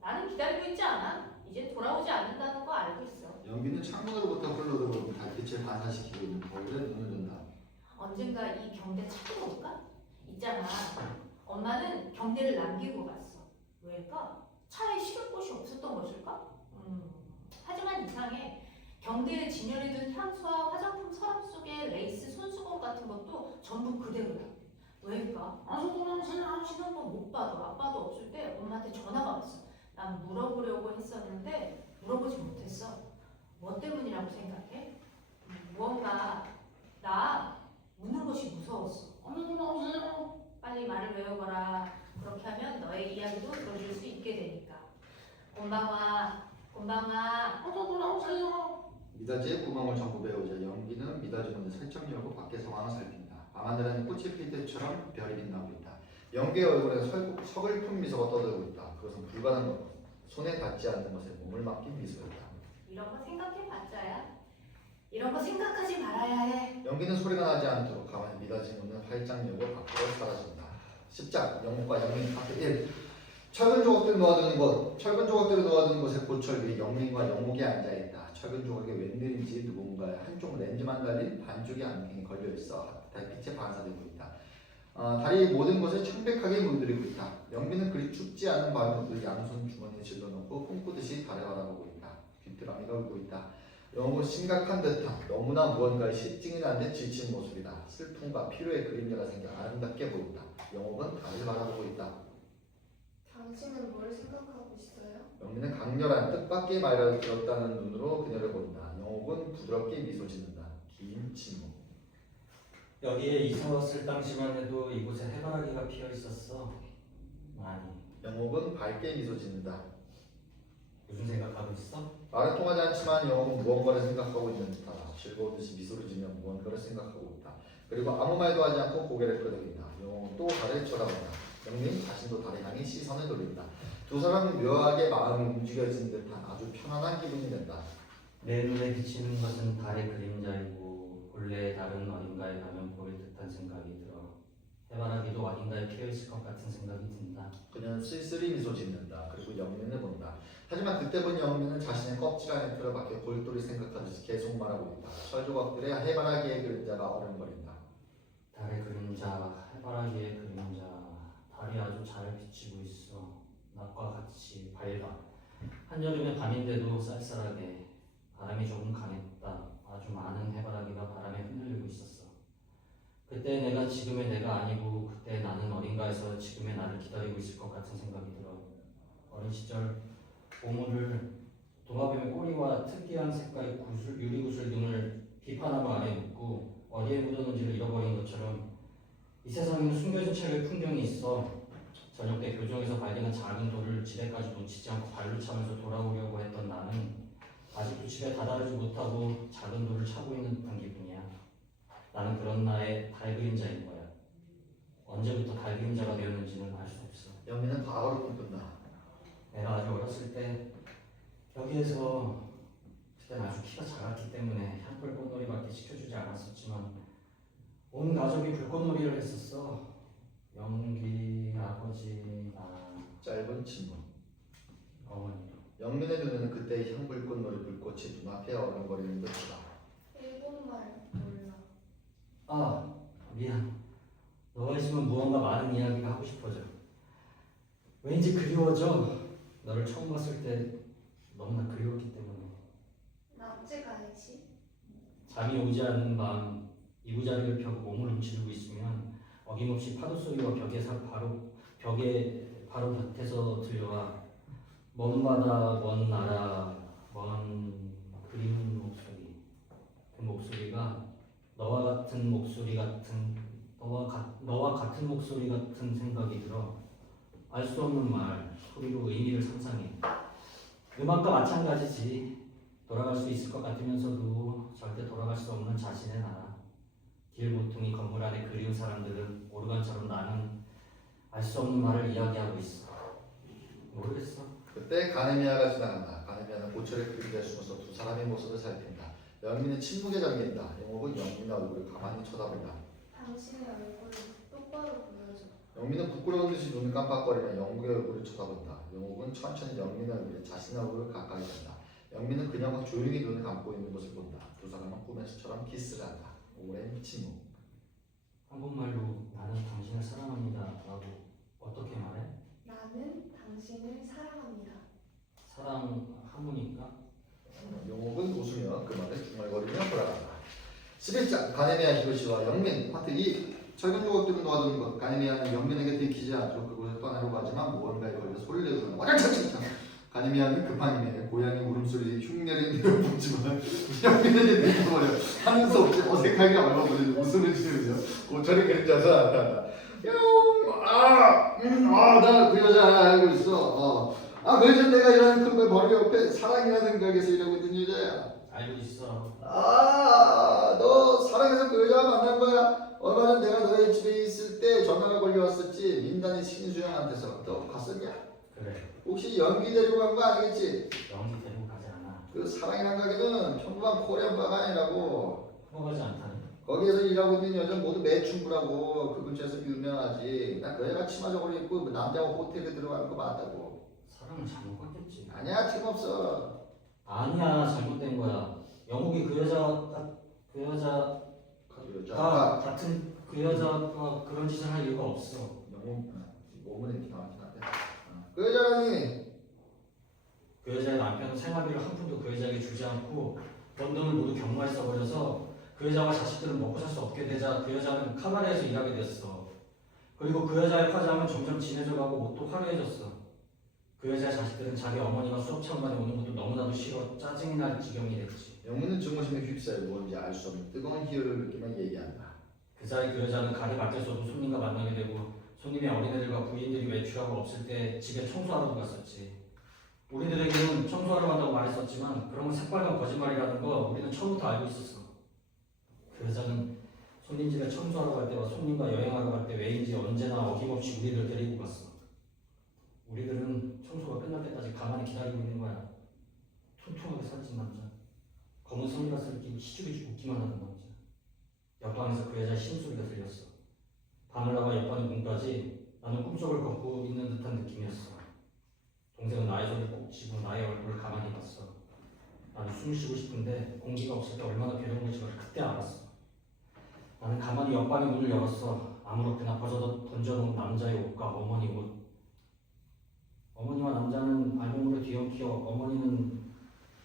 나는 기다리고 있지 않아. 이제 돌아오지 않는다는 거 알고 있어. 연기는 창문으로부터 흘러들어오는 달빛을 반사시키고 있는 거울에 눈을 든다. 언젠가 이 경대 찾으러 올까? 있잖아. 엄마는 경대를 남기고 갔어. 왜일까? 차에 실을 곳이 없었던 것일까? 하지만 이상해. 경대에 진열해둔 향수와 화장품 서랍 속에 레이스 손수건 같은 것도 전부 그대로야. 왜일까? 어서 돌아오세요. 신혼부 못 봐도 아빠도 없을 때 엄마한테 전화가 왔어. 난 물어보려고 했었는데 물어보지 못했어. 뭐 때문이라고 생각해? 무언가 나 묻는 것이 무서웠어. 어서 돌아오세요. 빨리 말을 외워봐라. 그렇게 하면 너의 이야기도 들어줄 수 있게 되니까. 곤방아, 어서 돌아오세요. 미닫이의 구멍을 전부 메우자 연기는 미닫이 문을 살짝 열고 밖의 상황을 살핀다. 밤하늘에는 꽃이 필 때처럼 별이 빛나고 있다. 연기의 얼굴에는 서글픈 미소가 떠들고 있다. 그것은 불가능한 것, 손에 닿지 않는 것에 몸을 맡긴 미소였다. 이런 거 생각해봤자야. 이런 거 생각하지 말아야 해. 연기는 소리가 나지 않도록 가만히 미닫이 문을 활짝 열고 밖으로 사라진다. 10장 영문과 영민 파트 1. 철근 조각들 놓아두는 곳. 철근 조각들을 놓아두는 곳에 고철 위에 영민과 영목이 앉아있다. 철근 조각에 웬일인지 누군가의 한쪽 렌즈만 달린 반쪽의 안경이 걸려있어 달빛에 반사되고 있다. 다리 모든 곳에 청백하게 물들이고 있다. 영민은 그리 춥지 않은 밤에도 양손 주머니에 질러놓고 꿈꾸듯이 달을 바라보고 있다. 귀뚜라미가 울고 있다. 영옥은 심각한 듯한 너무나 무언가에 실증이 난 듯 지친 모습이다. 슬픔과 피로의 그림자가 생겨 아름답게 보인다. 영옥은 달을 바라보고 있다. 당신은 뭘 생각하고 있어요? 영민은 강렬한 뜻밖의 말을 들었다는 눈으로 그녀를 본다. 영옥은 부드럽게 미소 짓는다. 긴 침묵. 여기에 이사 왔을 당시만 해도 이곳에 해바라기가 피어 있었어. 아니, 영옥은 밝게 미소 짓는다. 무슨 생각하고 있어? 말은 통하지 않지만 영옥은 무언가를 생각하고 있는 듯하다. 즐거운 듯이 미소를 지며 무언가를 생각하고 있다. 그리고 아무 말도 하지 않고 고개를 끄덕인다. 영옥은 또 달을 쳐다본다. 영민 자신도 달에 향해 시선을 돌린다. 두 사람은 묘하게 마음이 움직여진 듯한 아주 편안한 기분이 든다. 내 눈에 비치는 것은 달의 그림자이고 본래의 달은 어딘가에 가면 보일 듯한 생각이 들어. 해바라기도 어딘가에 피어 있을 것 같은 생각이 든다. 그녀는 쓸쓸히 미소 짓는다. 그리고 영민을 본다. 하지만 그때 본 영민은 자신의 껍질 안에 틀어박혀 골똘히 생각하듯이 계속 말하고 있다. 철조각들의 해바라기의 그림자가 어른거린다. 달의 그림자, 해바라기의 그림자, 달이 아주 잘 비치고 있어. 낮과 같이 밝아. 한여름의 밤인데도 쌀쌀하게. 바람이 조금 강했다. 아주 많은 해바라기가 바람에 흔들리고 있었어. 그때 내가 지금의 내가 아니고 그때 나는 어딘가에서 지금의 나를 기다리고 있을 것 같은 생각이 들어. 어린 시절 보물을 도마뱀의 꼬리와 특이한 색깔의 구슬, 유리구슬 등을 비판하고 아래 묻고 어디에 묻었는지를 잃어버린 것처럼 이 세상에는 숨겨진 책의 풍경이 있어. 저녁 때 교정에서 발견한 작은 돌을 집에까지 놓치지 않고 발로 차면서 돌아오려고 했던 나는 아직도 집에 다다르지 못하고 작은 돌을 차고 있는 듯한 기분이야. 나는 그런 나의 달 그림자인 거야. 언제부터 달 그림자가 되었는지는 알 수 없어. 영민은 과거를 꿈꾼다. 내가 아주 어렸을 때 여기에서 그때는 아주 키가 작았기 때문에 향불 꽃놀이밖에 시켜주지 않았었지만 온 가족이 불꽃놀이를 했었어. 영기, 아버지, 나, 짧은 침묵. 어머니도. 영민의 눈에는 그때의 향불꽃놀이 불꽃이 눈앞에 어른거리는 듯하다. 일본말 몰라. 아, 미안. 너가 있으면 무언가 많은 이야기가 하고 싶어져. 왠지 그리워져. 너를 처음 봤을 때 너무나 그리웠기 때문에. 나 언제 가야지? 잠이 오지 않는 밤 이부자리를 펴고 몸을 움츠리고 있으면 어김없이 파도 소리와 벽에 바로 곁에서 들려와 먼 바다, 먼 나라, 먼 그리운 목소리. 그 목소리가 너와 같은 목소리 같은 너와 같은 목소리 같은 생각이 들어. 알 수 없는 말, 소리로 의미를 상상해. 음악과 마찬가지지. 돌아갈 수 있을 것 같으면서도 절대 돌아갈 수 없는 자신의 나라. 길 모퉁이 건물 안에 그리운 사람들은 오르간처럼 나는 알 수 없는 말을 이야기하고 있어. 모르겠어. 그때 가네미아가 지나간다. 가네미아는 고철의 그림자에 숨어서 두 사람의 모습을 살핀다. 영민은 침묵에 잠긴다. 영옥은 영민의 얼굴을 가만히 쳐다본다. 당신의 얼굴을 똑바로 보여줘. 영민은 부끄러운 듯이 눈을 깜빡거리며 영국의 얼굴을 쳐다본다. 영옥은 천천히 영민의 얼굴에 자신의 얼굴을 가까이 된다. 영민은 그녀가 조용히 눈을 감고 있는 것을 본다. 두 사람은 꿈에서처럼 키스를 한다. 오랜 침묵. 한국말로 나는 당신을 사랑합니다 라고 어떻게 말해? 나는 당신을 사랑합니다. 사랑하모니까? 영옥은 웃으며 그 말을 중얼거리며 돌아간다. 11장 가네미아 히로시와 영민 파트 2 철근 조각들은 놓아두는 것. 가네미아는 영민에게 들키지 않도록 그곳을 떠나려고 하지만 무언가에 걸려 소리를 내서 와장창창. 가네미아는 급한 힘에 고양이 울음소리에 흉내를 내어보지만 영민에게 들켜버려 하는 수 없이 어색하게 얼어버리는 웃음을 지으며 고철의 그림자에서 나타난다. 나 그 여자 알고 있어. 그 여자 내가 일하는 클럽의 바로 옆에 사랑이라는 가게에서 일하고 있는 여자야. 알고 있어. 너 사랑해서 그 여자 만난 거야? 얼마 전 내가 너희 집에 있을 때 전화가 걸려왔었지. 민단이 신수영한테서. 너 갔었냐? 그래. 혹시 연기 데리고 간 거 아니겠지? 영기 데리고 가지 않아. 그 사랑이란 가게는 평범한 코리안 바가 아니라고. 가지 않다니. 거기에서 일하고 있는 여자 모두 매춘부라고. 그 근처에서 유명하지. 나 그 여자가 치마 저고리 입고 그 남자하고 호텔에 들어가는 거 봤다고. 사랑을 잘못 봤겠지. 아니야, 틀림없어. 아니야, 잘못된 거야. 영국이 그 여자가 그 여자가 같은 그 여자가 그런 짓을 할 이유가 없어. 영웅 몸은 이렇게 나왔긴 한데. 그 여자라니. 그 여자의 남편은 생활비를 한 푼도 그 여자에게 주지 않고 번 돈을 모두 경마에 써버려서 그 여자와 자식들은 먹고 살 수 없게 되자 그 여자는 카바레에서 일하게 됐어. 그리고 그 여자의 화장은 점점 진해져가고 옷도 화려해졌어. 그 여자의 자식들은 자기 어머니가 수업 시간만에 오는 것도 너무나도 싫어 짜증이 날 지경이 됐지. 영웅은 증오심에 휩싸여 뭔지 알 수 없는 뜨거운 희열을 느끼며 얘기한다. 그 사이 그 여자는 가게 밖에서도 손님과 만나게 되고 손님의 어린애들과 부인들이 외출하고 없을 때 집에 청소하러 갔었지. 우리들에게는 청소하러 간다고 말했었지만 그런 건 새빨간 거짓말이라는 거 우리는 처음부터 알고 있었어. 그 여자는 손님 집에 청소하러 갈 때와 손님과 여행하러 갈 때 왜인지 언제나 어김없이 우리를 데리고 갔어. 우리들은 청소가 끝날 때까지 가만히 기다리고 있는 거야. 퉁퉁하게 살찐 남자, 검은 선글라스를 끼고 시죽이죽 웃기만 하는 남자. 옆방에서 그 여자의 신음소리가 들렸어. 방을 나가 옆방의 문까지 나는 꿈속을 걷고 있는 듯한 느낌이었어. 동생은 나의 손을 꼭 쥐고 나의 얼굴을 가만히 봤어. 나는 숨을 쉬고 싶은데 공기가 없을 때 얼마나 괴로운 건지 그때 알았어. 나는 가만히 옆방의 문을 열었어. 아무렇게나 벗어 던져놓은 남자의 옷과 어머니 옷. 어머니와 남자는 알몸으로 뒤엉켜 어머니는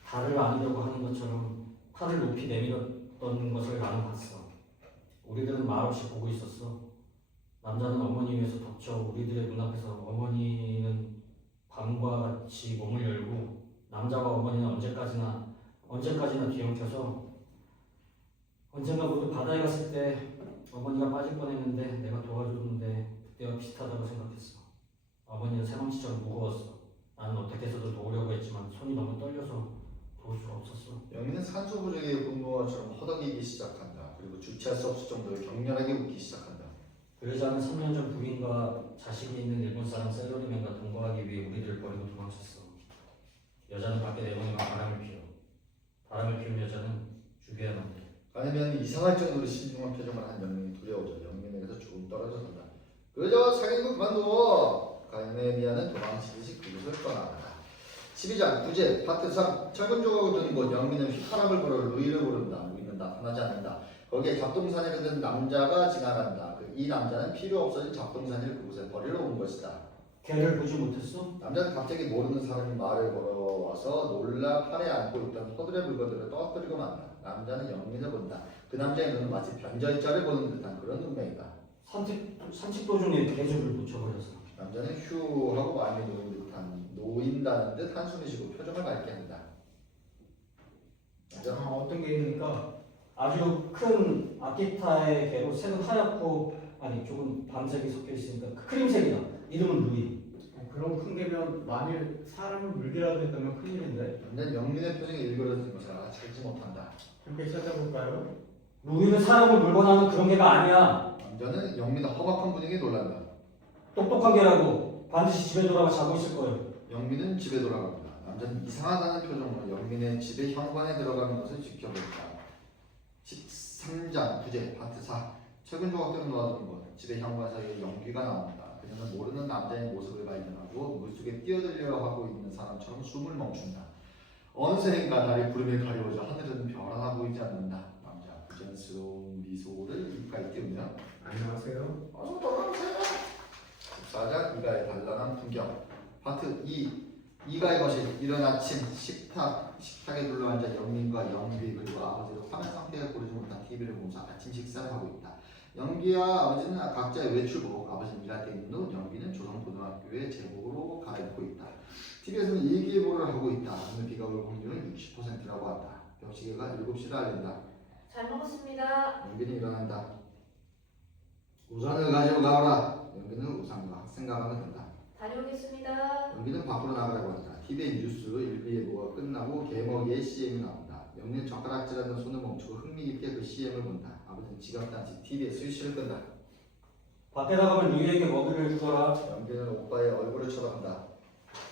달을 안으려고 하는 것처럼 팔을 높이 내밀었던 것을 나는 봤어. 우리들은 말없이 보고 있었어. 남자는 어머니 위에서 덮쳐 우리들의 눈앞에서 어머니는 밤과 같이 몸을 열고 남자와 어머니는 언제까지나 뒤엉켜서 언젠가 모두 바다에 갔을 때 어머니가 빠질 뻔했는데 내가 도와줬는데 그때와 비슷하다고 생각했어. 어머니는 새망치처럼 무거웠어. 나는 어떻게 해서든 도우려고 했지만 손이 너무 떨려서 도울 수가 없었어. 영민은 산소 부족의 분노처럼 허덕이기 시작한다. 그리고 주체할 수 없을 정도로 격렬하게 웃기 시작한다. 그 여자는 3년 전 부인과 자식이 있는 일본 사람 셀러리맨과 동거하기 위해 우리들을 버리고 도망쳤어. 여자는 밖에 내보내고 바람을 피워. 바람을 피운 여자는 죽여야만 돼. 가네미아는 이상할 정도로 신중한 표정을 한 영민이 두려워져 영민에게서 조금 떨어져 선다. 그 여자 사귀는 거 그만둬. 가네미아는 도망치듯이 그곳을 떠나간다. 12장 부제 파트 3 철근 조각을 두는 곳. 영민은 휘파람을 불어 루이를 부른다. 루이는 나타나지 않는다. 거기에 잡동사니를 든 남자가 지나간다. 이 남자는 필요 없어진 잡동사니를 그곳에 버리러 온 것이다. 걔를 보지 못했어? 남자는 갑자기 모르는 사람이 말을 걸어와서 놀라 팔에 안고 있던 허들의 물건들을 떠뜨리고 만다. 남자는 영민을 본다. 그 남자의 눈은 마치 변절자를 보는 듯한 그런 눈매이다. 산책 도중에 개주를 놓쳐버려서. 남자는 휴 하고 마음이 놓인다는 듯 한숨을 쉬고 표정을 밝게 한다. 남자 어떤 게임입니까? 아주 큰 아키타의 개로 색은 하얗고 아니 조금 밤색이 섞여 있으니까 크림색이다. 이름은 루이. 그럼 큰 개면 만일 사람을 물게라도 했다면 큰일인데. 근데 영민의 표정이 일그러진 것을 알아채지 못한다. 함께 찾아볼까요? 루이는 사람을 물거나 하는 그런 개가 아니야. 남자는 영민의 험악한 분위기에 놀란다. 똑똑한 개라고. 반드시 집에 돌아가 자고 있을 거예요. 영민은 집에 돌아갑니다. 남자는 이상하다는 표정으로 영민의 집의 현관에 들어가는 것을 지켜보았다. 13장 부제 파트 4 최근 조각들은 놓아둔 것 집의 현관 사이에 연기가 나온다. 그녀는 모르는 남자의 모습을 발견하고 물속에 뛰어들려 하고 있는 사람처럼 숨을 멈춘다. 어느새인가 달이 구름에 가려워져 하늘은 별 하나 보이지 않는다. 남자 부전스러운 미소를 입가에 띄우며 안녕하세요. 어서 돌아오세요. 14장 이가의 단란한 풍경 파트 2 이가의 거실 이른 아침 식탁에 둘러앉아 영민과 영비 그리고 아버지를 화면 상태에 고르지 못한 TV를 보면서 아침 식사를 하고 있다. 영비와 아버지는 각자의 외출복 아버지는 일할 때 입는 옷 영비는 조선고등학교의 제복으로 갈아입고 있다. TV에서는 일기예보를 하고 있다. 오늘 비가 올 확률은 60%라고 한다. 벽시계가 7시를 알린다. 잘 먹었습니다. 영빈이 일어난다. 우산을 가지고 가오라. 영빈은 우산과 학생 가방을 든다. 다녀오겠습니다. 영빈은 밖으로 나가라고 한다. TV의 뉴스 일기예보가 끝나고 개먹이의 CM이 나온다. 영빈은 젓가락질하는 손을 멈추고 흥미 깊게 그 CM을 본다. 아버지는 지갑단지 TV의 스위치를 끈다. 밖에 나가면 루이에게 먹이를 주거라. 영빈은 오빠의 얼굴을 쳐다본다.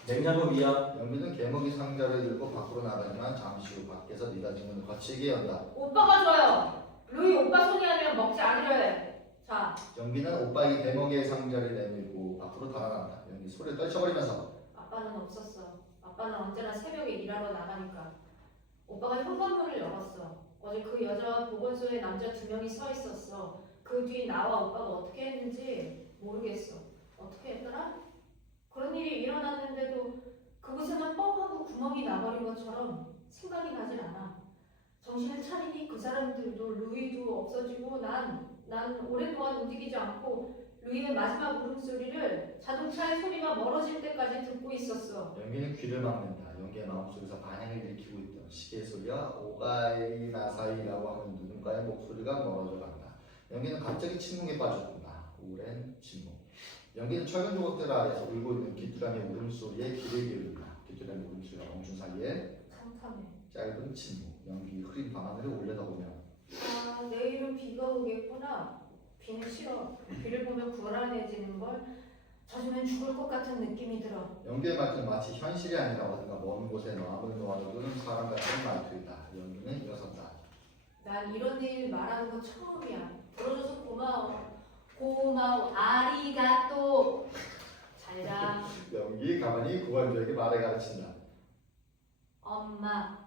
냉장고 위야. 영빈은 개먹이 상자를 들고 밖으로 나가지만 잠시 후 밖에서 니다지 문을 거칠게 연다. 오빠가 줘요. 루이 오빠 손이 아니면 먹지 않으려 해. 자, 영빈은 오빠에게 개먹이의 상자를 내밀고 밖으로 달아난다. 영빈이 소리를 떨쳐버리면서 아빠는 없었어. 아빠는 언제나 새벽에 일하러 나가니까. 오빠가 현관문을 열었어. 어제 그 여자와 보건소에 남자 2명이 서 있었어. 그 뒤 나와 오빠가 어떻게 했는지 모르겠어. 어떻게 했더라? 그런 일이 일어났는데도 그곳에는 뻥하고 구멍이 나버린 것처럼 생각이 나질 않아. 정신을 차리니 그 사람들도 루이도 없어지고 난 오랫동안 움직이지 않고 루이의 마지막 울음소리를 자동차의 소리가 멀어질 때까지 듣고 있었어. 영빈은 귀를 막는다. 영기의 마음속에서 반향을 일으키고 있던 시계 소리와 오가이 나사이라고 하는 누군가의 목소리가 멀어져 간다. 영기는 갑자기 침묵에 빠져든다. 오랜 침묵. 영기는 철근 조각들 아래서 울고 있는 귀뚜라미 울음소리에 귀를 기울인다. 귀뚜라미 울음소리가 멈춘 사이에 캄캄해. 짧은 침묵. 영기 흐린 밤하늘을 올려다보며 아, 내일은 비가 오겠구나. 비는 싫어. 비를 보면 불안해지는 걸. 젖으면 죽을 것 같은 느낌이 들어. 영기의 말투는 마치 현실이 아니라 어딘가 먼 곳에 마음을 놓아두는 사람 같은 말투이다. 영기는 일어선다. 난 이런 일 말하는 거 처음이야. 들어줘서 고마워. 고마워. 아리가또. 잘자. 영기 가만히 구관주에게 말을 가르친다. 엄마.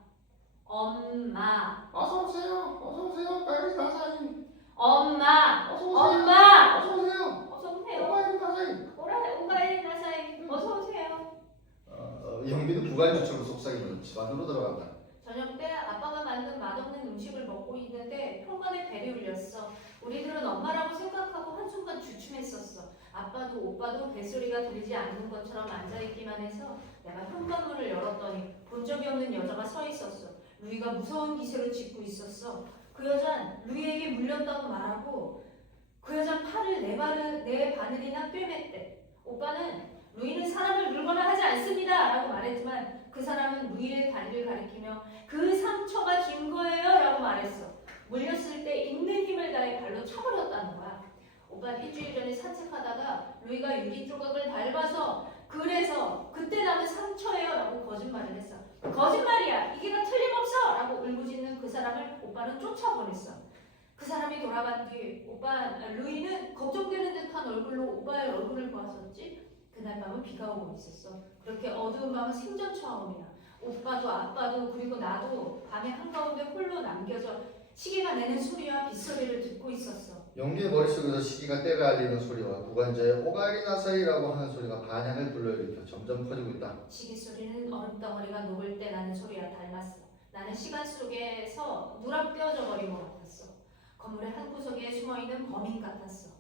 어서 오세요. 빨리 나사이. 엄마. 어서 오세요. 엄마. 어서 오세요. 어서 오세요. 빨리 나사이. 오가에 나사이. 어서 오세요. 영빈은 구관주처럼 속삭이면서 집 안으로 들어간다. 저녁 때 아빠가 만든 맛없는 음식을 먹고 있는데 현관에 벨이 울렸어. 우리들은 엄마라고 생각하고 한순간 주춤했었어. 아빠도 오빠도 벨소리가 들리지 않는 것처럼 앉아있기만 해서 내가 현관문을 열었더니 본 적이 없는 여자가 서 있었어. 루이가 무서운 기세로 짖고 있었어. 그 여잔 루이에게 물렸다고 말하고 그 여잔 팔을 네 바늘이나 꿰맸대. 오빠는 루이는 사람을 물거나 하지 않습니다 라고 말했지만 그 사람은 루이의 다리를 가리키며 그 상처가 긴 거예요 라고 말했어. 물렸을 때 있는 힘을 다해 발로 쳐버렸다는 거야. 오빠는 일주일 전에 산책하다가 루이가 유리 조각을 밟아서 그래서 그때 남은 상처예요 라고 거짓말을 했어. 거짓말이야. 이게가 틀림없어 라고 울부짖는 그 사람을 오빠는 쫓아보냈어. 그 사람이 돌아간 뒤 루이는 걱정되는 듯한 얼굴로 오빠의 얼굴을 보았었지. 그날 밤은 비가 오고 있었어. 그렇게 어두운 밤은 생전 처음이야. 오빠도 아빠도 그리고 나도 밤의 한가운데 홀로 남겨져 시계가 내는 소리와 빗소리를 듣고 있었어. 영기의 머릿속에서 시기가 때를 알리는 소리와 구관자의 오가리 나사이라고 하는 소리가 반향을 불러일으켜 점점 커지고 있다. 시계 소리는 얼음덩어리가 녹을 때 나는 소리와 달랐어. 나는 시간 속에서 누락되어져 버린 것 같았어. 건물의 한 구석에 숨어있는 범인 같았어.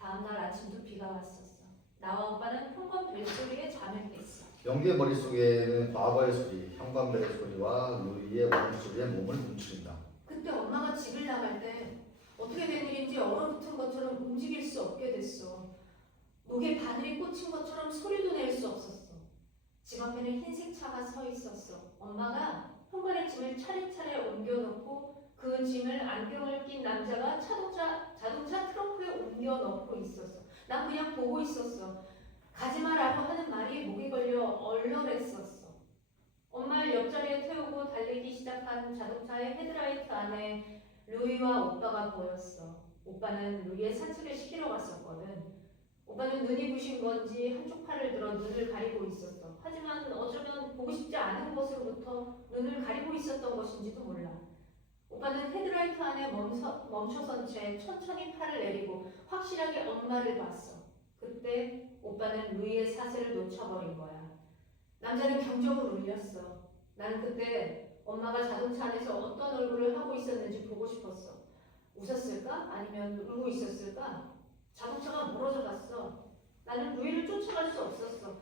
다음날 아침도 비가 왔었어. 나와 오빠는 현관 벨소리에 잠을 깼어. 영기의 머릿속에는 과거의 소리, 현관벨의 소리와 루이의 울음소리에 몸을 움츠린다. 그때 엄마가 집을 나갈 때 어떻게 된 일인지 얼어붙은 것처럼 움직일 수 없게 됐어. 목에 바늘이 꽂힌 것처럼 소리도 낼 수 없었어. 집 앞에는 흰색 차가 서 있었어. 엄마가 현관에 짐을 차례차례 옮겨놓고 그 짐을 안경을 낀 남자가 자동차 트렁크에 옮겨놓고 있었어. 난 그냥 보고 있었어. 가지마라고 하는 말이 목에 걸려 얼얼했었어. 엄마를 옆자리에 태우고 달리기 시작한 자동차의 헤드라이트 안에 루이와 오빠가 보였어. 오빠는 루이의 산책을 시키러 갔었거든. 오빠는 눈이 부신 건지 한쪽 팔을 들어 눈을 가리고 있었어. 하지만 어쩌면 보고 싶지 않은 것으로부터 눈을 가리고 있었던 것인지도 몰라. 오빠는 헤드라이트 안에 멈춰선 채 천천히 팔을 내리고 확실하게 엄마를 봤어. 그때 오빠는 루이의 사슬을 놓쳐버린 거야. 남자는 경적을 울렸어. 나는 그때 엄마가 자동차 안에서 어떤 얼굴을 하고 있었는지 보고 싶었어. 웃었을까? 아니면 울고 있었을까? 자동차가 멀어져 갔어. 나는 루이를 쫓아갈 수 없었어.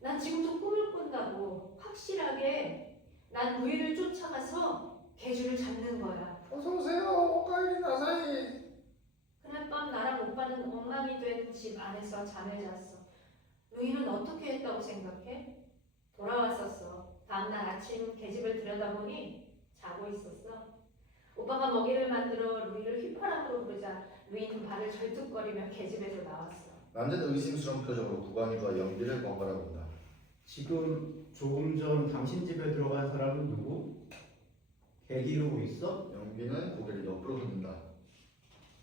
난 지금도 꿈을 꾼다고. 확실하게 난 루이를 쫓아가서 개주를 잡는 거야. 어서오세요. 오카에리 나사이. 그날 밤 나랑 오빠는 엉망이 된 집 안에서 잠을 잤어. 루이는 어떻게 했다고 생각해? 돌아왔었어. 다음날 아침 계집을 들여다보니 자고 있었어. 오빠가 먹이를 만들어 루이를 휘파람으로 부르자 루이는 발을 절뚝거리며 계집에서 나왔어. 남자는 의심스러운 표정으로 구관주와 연기를 번갈아 본다. 지금 조금 전 당신 집에 들어간 사람은 누구? 개 기르고 있어? 연기는 고개를 옆으로 흔든다.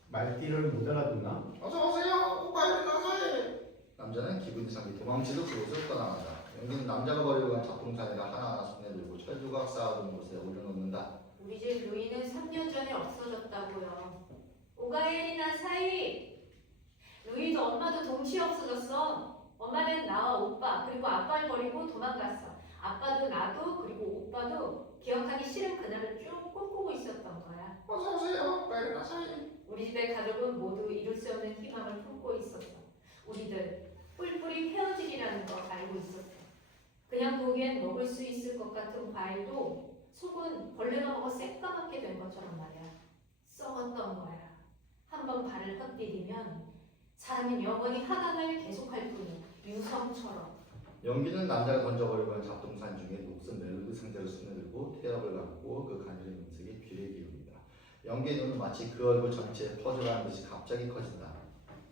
말귀를 못 알아듣나? 어서오세요. 오카에리 나사이. 남자는 기분 이상이 도망치듯 그곳을 떠나간다. 연기는 남자가 버리고 간 작동차를 하나하나 손에 들고 철조각 쌓아둔 곳에 올려놓는다. 우리 집 루이는 3년 전에 없어졌다고요. 오가엘이나 사이. 루이도 엄마도 동시에 없어졌어. 엄마는 나와 오빠 그리고 아빠를 버리고 도망갔어. 아빠도 나도 그리고 오빠도 기억하기 싫은 그날을 쭉 꿈꾸고 있었던 거야. 어서오세요. 오카에리 나사이. 우리 집의 가족은 모두 이룰 수 없는 희망을 품고 있었어. 우리들 뿔뿔이 헤어질이라는 거 알고 있었어. 그냥 보기엔 먹을 수 있을 것 같은 과일도 속은 벌레가 먹어 새까맣게 된 것처럼 말이야. 썩었던 거야. 한번 발을 헛디디면 사람은 영원히 하강을 계속할 뿐이야. 유성처럼. 연기는 남자가 던져버리고 간 잡동산 중에 녹슨 멜로디 상자를 손에 들고 태엽을 감고 그 가늘은 음색에 귀를 기울인다. 연기의 눈은 마치 그 얼굴 전체에 퍼져가는 듯이 갑자기 커진다.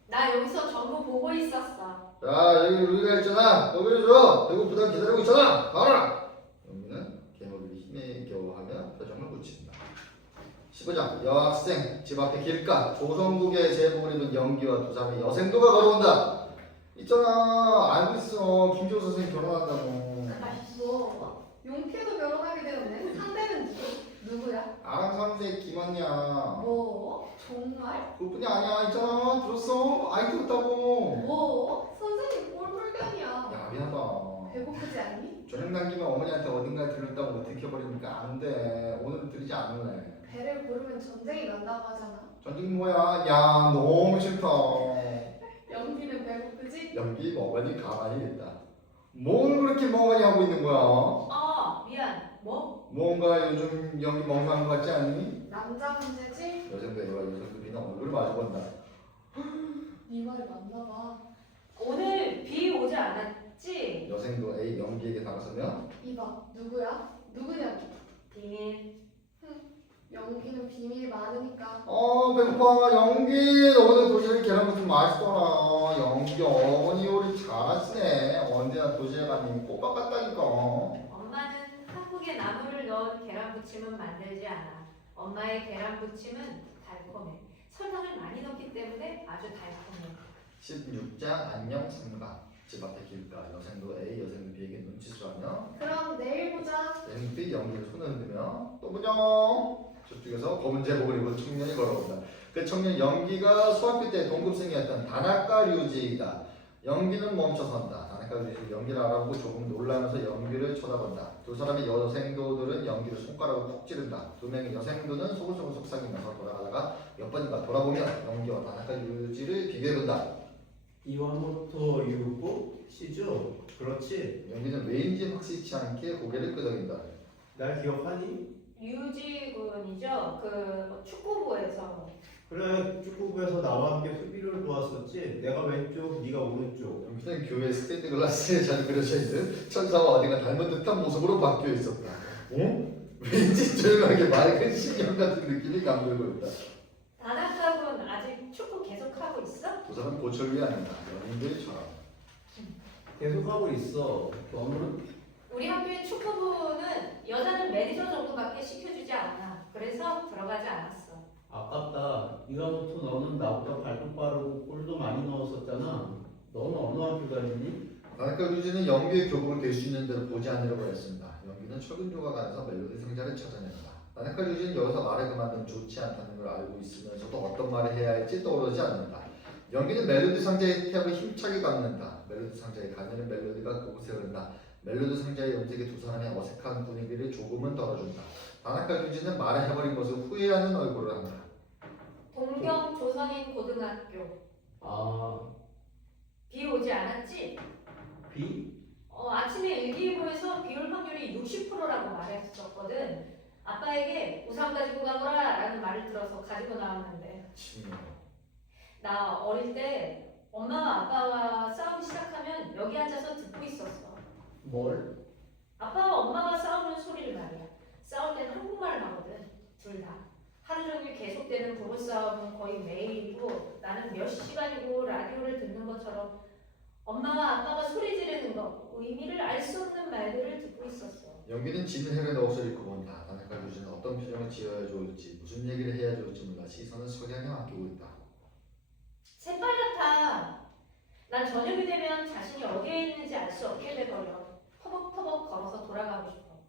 나 여기서 전부 보고 있었어. 자, 여기 루이가 있잖아. 거기를 줘. 배고프다 기다리고 있잖아. 가라. 연기는 개머리를 힘에 겨워하며 표정을 굳힌다. 15장 여학생 집 앞에 길가 조선국의 제복을 입은 연기와 두 사람의 여생도가 걸어온다. 있잖아. 알고 있어. 김지호 선생님 결혼한다고. 뭐? 용케도 결혼하게 되었네. 상대는 누구야? 아랑 사무소의 김언니야. 뭐? 정말? 그뿐이 아니야. 있잖아. 들었어? 아이 들었다고. 뭐? 선생님 꼴불견이야. 야 미안하다. 배고프지 않니? 저녁 남기면 어머니한테 어딘가에 들렀다고 못 들켜버리니까 안 돼. 오늘은 들리지 않을래. 배를 고르면 전쟁이 난다고 하잖아. 전쟁 뭐야? 야 너무 싫다. 연기는 배고프지? 연기 멍하니 가만히 있다. 뭘 그렇게 멍하니 하고 있는 거야? 아 미안. 뭐? 뭔가 요즘 연기 멍청한 거 같지 않니? 남자 문제지? 여생도 애가 여생들이나 얼굴을 마주 본다. 네 말이 맞나 봐. 오늘 비 오지 않았지? 여생도 A 연기에게 다가서며 이봐, 누구야? 누구냐고. 비밀. 연기는 비밀이 많으니까. 배고파. 연기 오늘 도시락 계란국 좀 맛있더라. 연기 어머니 요리 잘하시네. 언제나 도시락 가니 꼬박 같다니까. 엄마는 한국에 나물을 넣은 계란부침은 만들지 않아. 엄마의 계란부침은 달콤해. 설탕을 많이 넣기 때문에 아주 달콤해. 16장 안녕 삼가 집 앞에 길가 여생도 A 여생도 B에게 눈치수하며 그럼 내일 보자. 여생도 B 연기를 손을 흔들며 또 보자. 저쪽에서 검은 제복을 입은 청년이 걸어온다. 그 청년 연기가 수학교 때 동급생이었던 다나카 류지이다. 연기는 멈춰선다. 다나카 류지 연기를 알아보고 조금 놀라면서 연기를 쳐다본다. 두 사람의 여생도들은 연기를 손가락으로 푹 찌른다. 두 명의 여생도는 소글소글 속삭이면서 돌아가다가 몇 번인가 돌아보며 연기와 다나카 류지를 비교해본다. 이와모토 유고 시죠? 그렇지. 연기는 왜인지 확실치 않게 고개를 끄덕인다. 날 기억하니? 유지 군이죠. 그 축구부에서 그래 축구부에서 나와 함께 수비를 도왔었지. 내가 왼쪽, 네가 오른쪽. 연기는 교회 스테인드 글라스에 잘 그려져 있는 천사와 어딘가 닮은 듯한 모습으로 바뀌어 있었다. 어? 왠지 조용하게 맑은 신년 같은 느낌이 감돌고 있다. 다나카군 아직 축구 계속하고 있어? 두 사람 고철이 아니다. 연인들처럼. 계속하고 있어. 너는? 우리 학교의 축구부는 여자는 매니저 정도밖에 시켜주지 않아. 그래서 들어가지 않았어. 아깝다. 이가부터 너는 나보다 발도 빠르고 골도 많이 넣었었잖아. 너는 어느 학교 다니니? 다나카 루지는 연기의 교복을 될 수 있는 대로 보지 않으려고 했습니다. 연기는 철근조각 안에서 멜로디 상자를 찾아낸다. 다나카 루지는 여기서 말을 그만두면 좋지 않다는 걸 알고 있으면서도 어떤 말을 해야 할지 떠오르지 않는다. 연기는 멜로디 상자의 탭을 힘차게 감는다. 멜로디 상자에 가늘은 멜로디가 그곳에 흐른다. 멜로디 상자의 음색이 두 사람의 어색한 분위기를 조금은 덜어준다. 다나카 루지는 말을 해버린 것을 후회하는 얼굴을 한다. 동경 조선인 고등학교. 아, 비 오지 않았지? 비? 아침에 일기예보에서 비 올 확률이 60%라고 말했었거든. 아빠에게 우산 가지고 가거라 라는 말을 들어서 가지고 나왔는데 침묵. 나 어릴 때 엄마와 아빠와 싸우기 시작하면 여기 앉아서 듣고 있었어. 뭘? 아빠와 엄마가 싸우는 소리를 말이야. 싸울 때는 한국말을 하거든. 둘 다. 하루 종일 계속되는 부부싸움은 거의 매일이고 나는 몇 시간이고 라디오를 듣는 것처럼 엄마와 아빠가 소리 지르는 것, 의미를 알 수 없는 말들을 듣고 있었어. 연기는 진해를 옷을 입고 본다. 다나카 루지는 어떤 표정을 지어야 좋을지, 무슨 얘기를 해야 좋을지 몰라 시선은 석양에 맡기고 있다. 새빨갛다. 난 저녁이 되면 자신이 어디에 있는지 알 수 없게 돼버려. 터벅터벅 걸어서 돌아가고 싶어.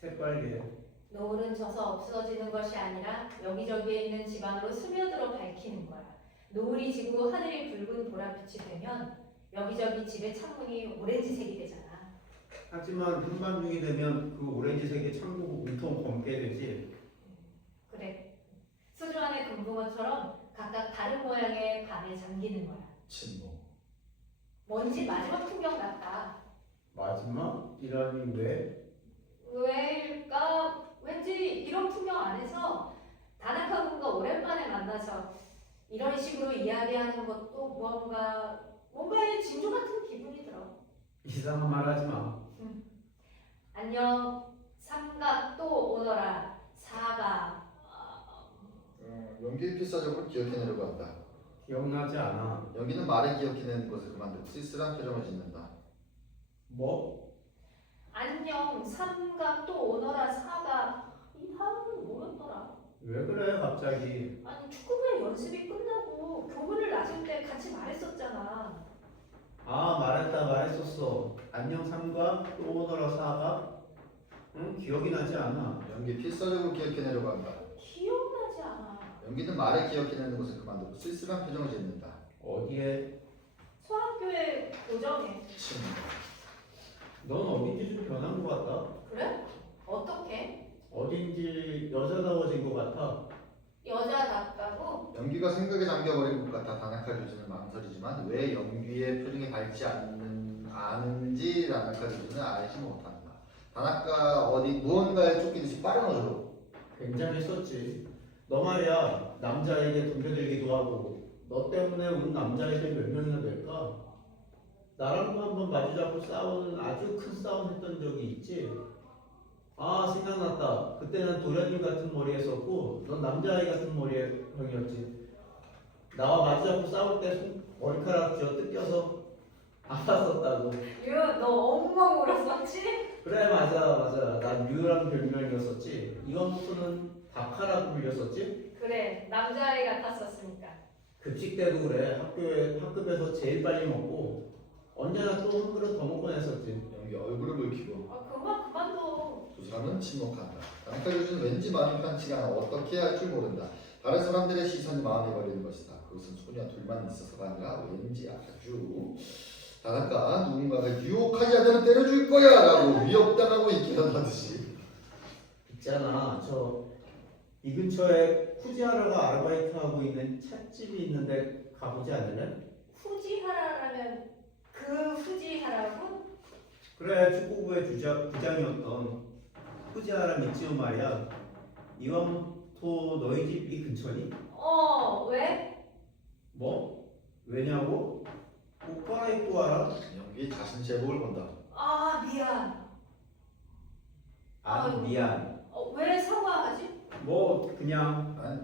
새빨개. 노을은 져서 없어지는 것이 아니라 여기저기에 있는 집 안으로 스며들어 밝히는 거야. 노을이 지고 하늘이 붉은 보랏빛이 되면 여기저기 집의 창문이 오렌지색이 되잖아. 하지만 한밤중이 되면 그 오렌지색의 창문이 온통 검게 되지. 그래. 수조 안의 금붕어처럼 각각 다른 모양의 밤에 잠기는 거야. 침묵. 뭔지 마지막 풍경 같다. 마지막이라니 왜? 왜일까? 왠지 이런 풍경 안에서 다나카 군과 오랜만에 만나서 이런 식으로 이야기하는 것도 뭔가의 징조 같은 기분이 들어. 이상한 말 하지 마. 안녕. 삼각 또 오너라. 사가. 연기의 필사적으로 기억해내려고 한다. 기억나지 않아. 연기는 말을 기억해내는 것을 그만두고 쓸쓸한 표정을 짓는다. 뭐? 안녕. 삼각 또 오너라. 사가. 이 단어는 뭐였더라? 왜 그래 갑자기? 아니 축구부의 연습이 끝나고 교문을 나설 때 같이 말했었잖아. 아 말했었어. 안녕 삼각 또 오너라 사각. 응 기억이 나지 않아. 연기 필사적으로 기억해내려고 한다. 기억나지 않아. 연기는 말을 기억해내는 것을 그만두고 쓸쓸한 표정을 짓는다. 어디에? 소학교의 고정에. 침묵. 넌 어딘지 좀 변한 것 같다. 그래? 어떻게? 어딘지 여자다워진 것 같아. 여자답다고? 연기가 생각에 잠겨버린 것 같아 다나카 루지는 망설이지만 왜 연기의 표정이 밝지 않은지 다나카 루지는 알지 못한다. 다나카 무언가에 쫓기듯이 빠른 어조로 굉장했었지. 너 말이야 남자에게 덤벼들기도 하고 너 때문에 온 남자애들 몇 명이나 될까? 나랑도 한번 마주잡고 싸우는 아주 큰 싸움 했던 적이 있지. 아 생각났다. 그때는 도련님 같은 머리 했었고 넌 남자아이 같은 머리의 형이었지. 나와 마주잡고 싸울 때 머리카락 쥐어 뜯겨서 아팠었다고. 너 엉엉 울었었지? 그래 맞아. 난 유란 별명이었었지. 이원부터는 다카라고 불렸었지. 그래 남자애 같았었으니까. 급식 때도 그래. 학급에서 제일 빨리 먹고 언제나 또 한 그릇 더 먹곤 했었지. 연기 얼굴을 붉히고 그만둬. 두 사람은 침묵한다. 다나카 루지는 왠지 마음이 편치가 않아 어떻게 해야 할 줄 모른다. 다른 사람들의 시선이 마음에 걸리는 것이다. 그것은 소녀 둘만 있어서가 아니라 왠지 아주 다나카 누군가가 유혹하지 않으면 때려줄 거야 라고 위협당하고 있기는 하듯이. 있잖아 이 근처에 후지하라가 아르바이트하고 있는 찻집이 있는데 가보지 않을래? 후지하라라면 그 후지하라고? 그래 축구부의 부장이었던 후지하라 미치오 말이야. 이와모토 너희 집 이 근처니? 왜? 뭐? 왜냐고? 옷 갈아입고 와라. 연기 자신 제복을 본다. 미안. 아니 미안. 왜 사과하지? 뭐 그냥 아니,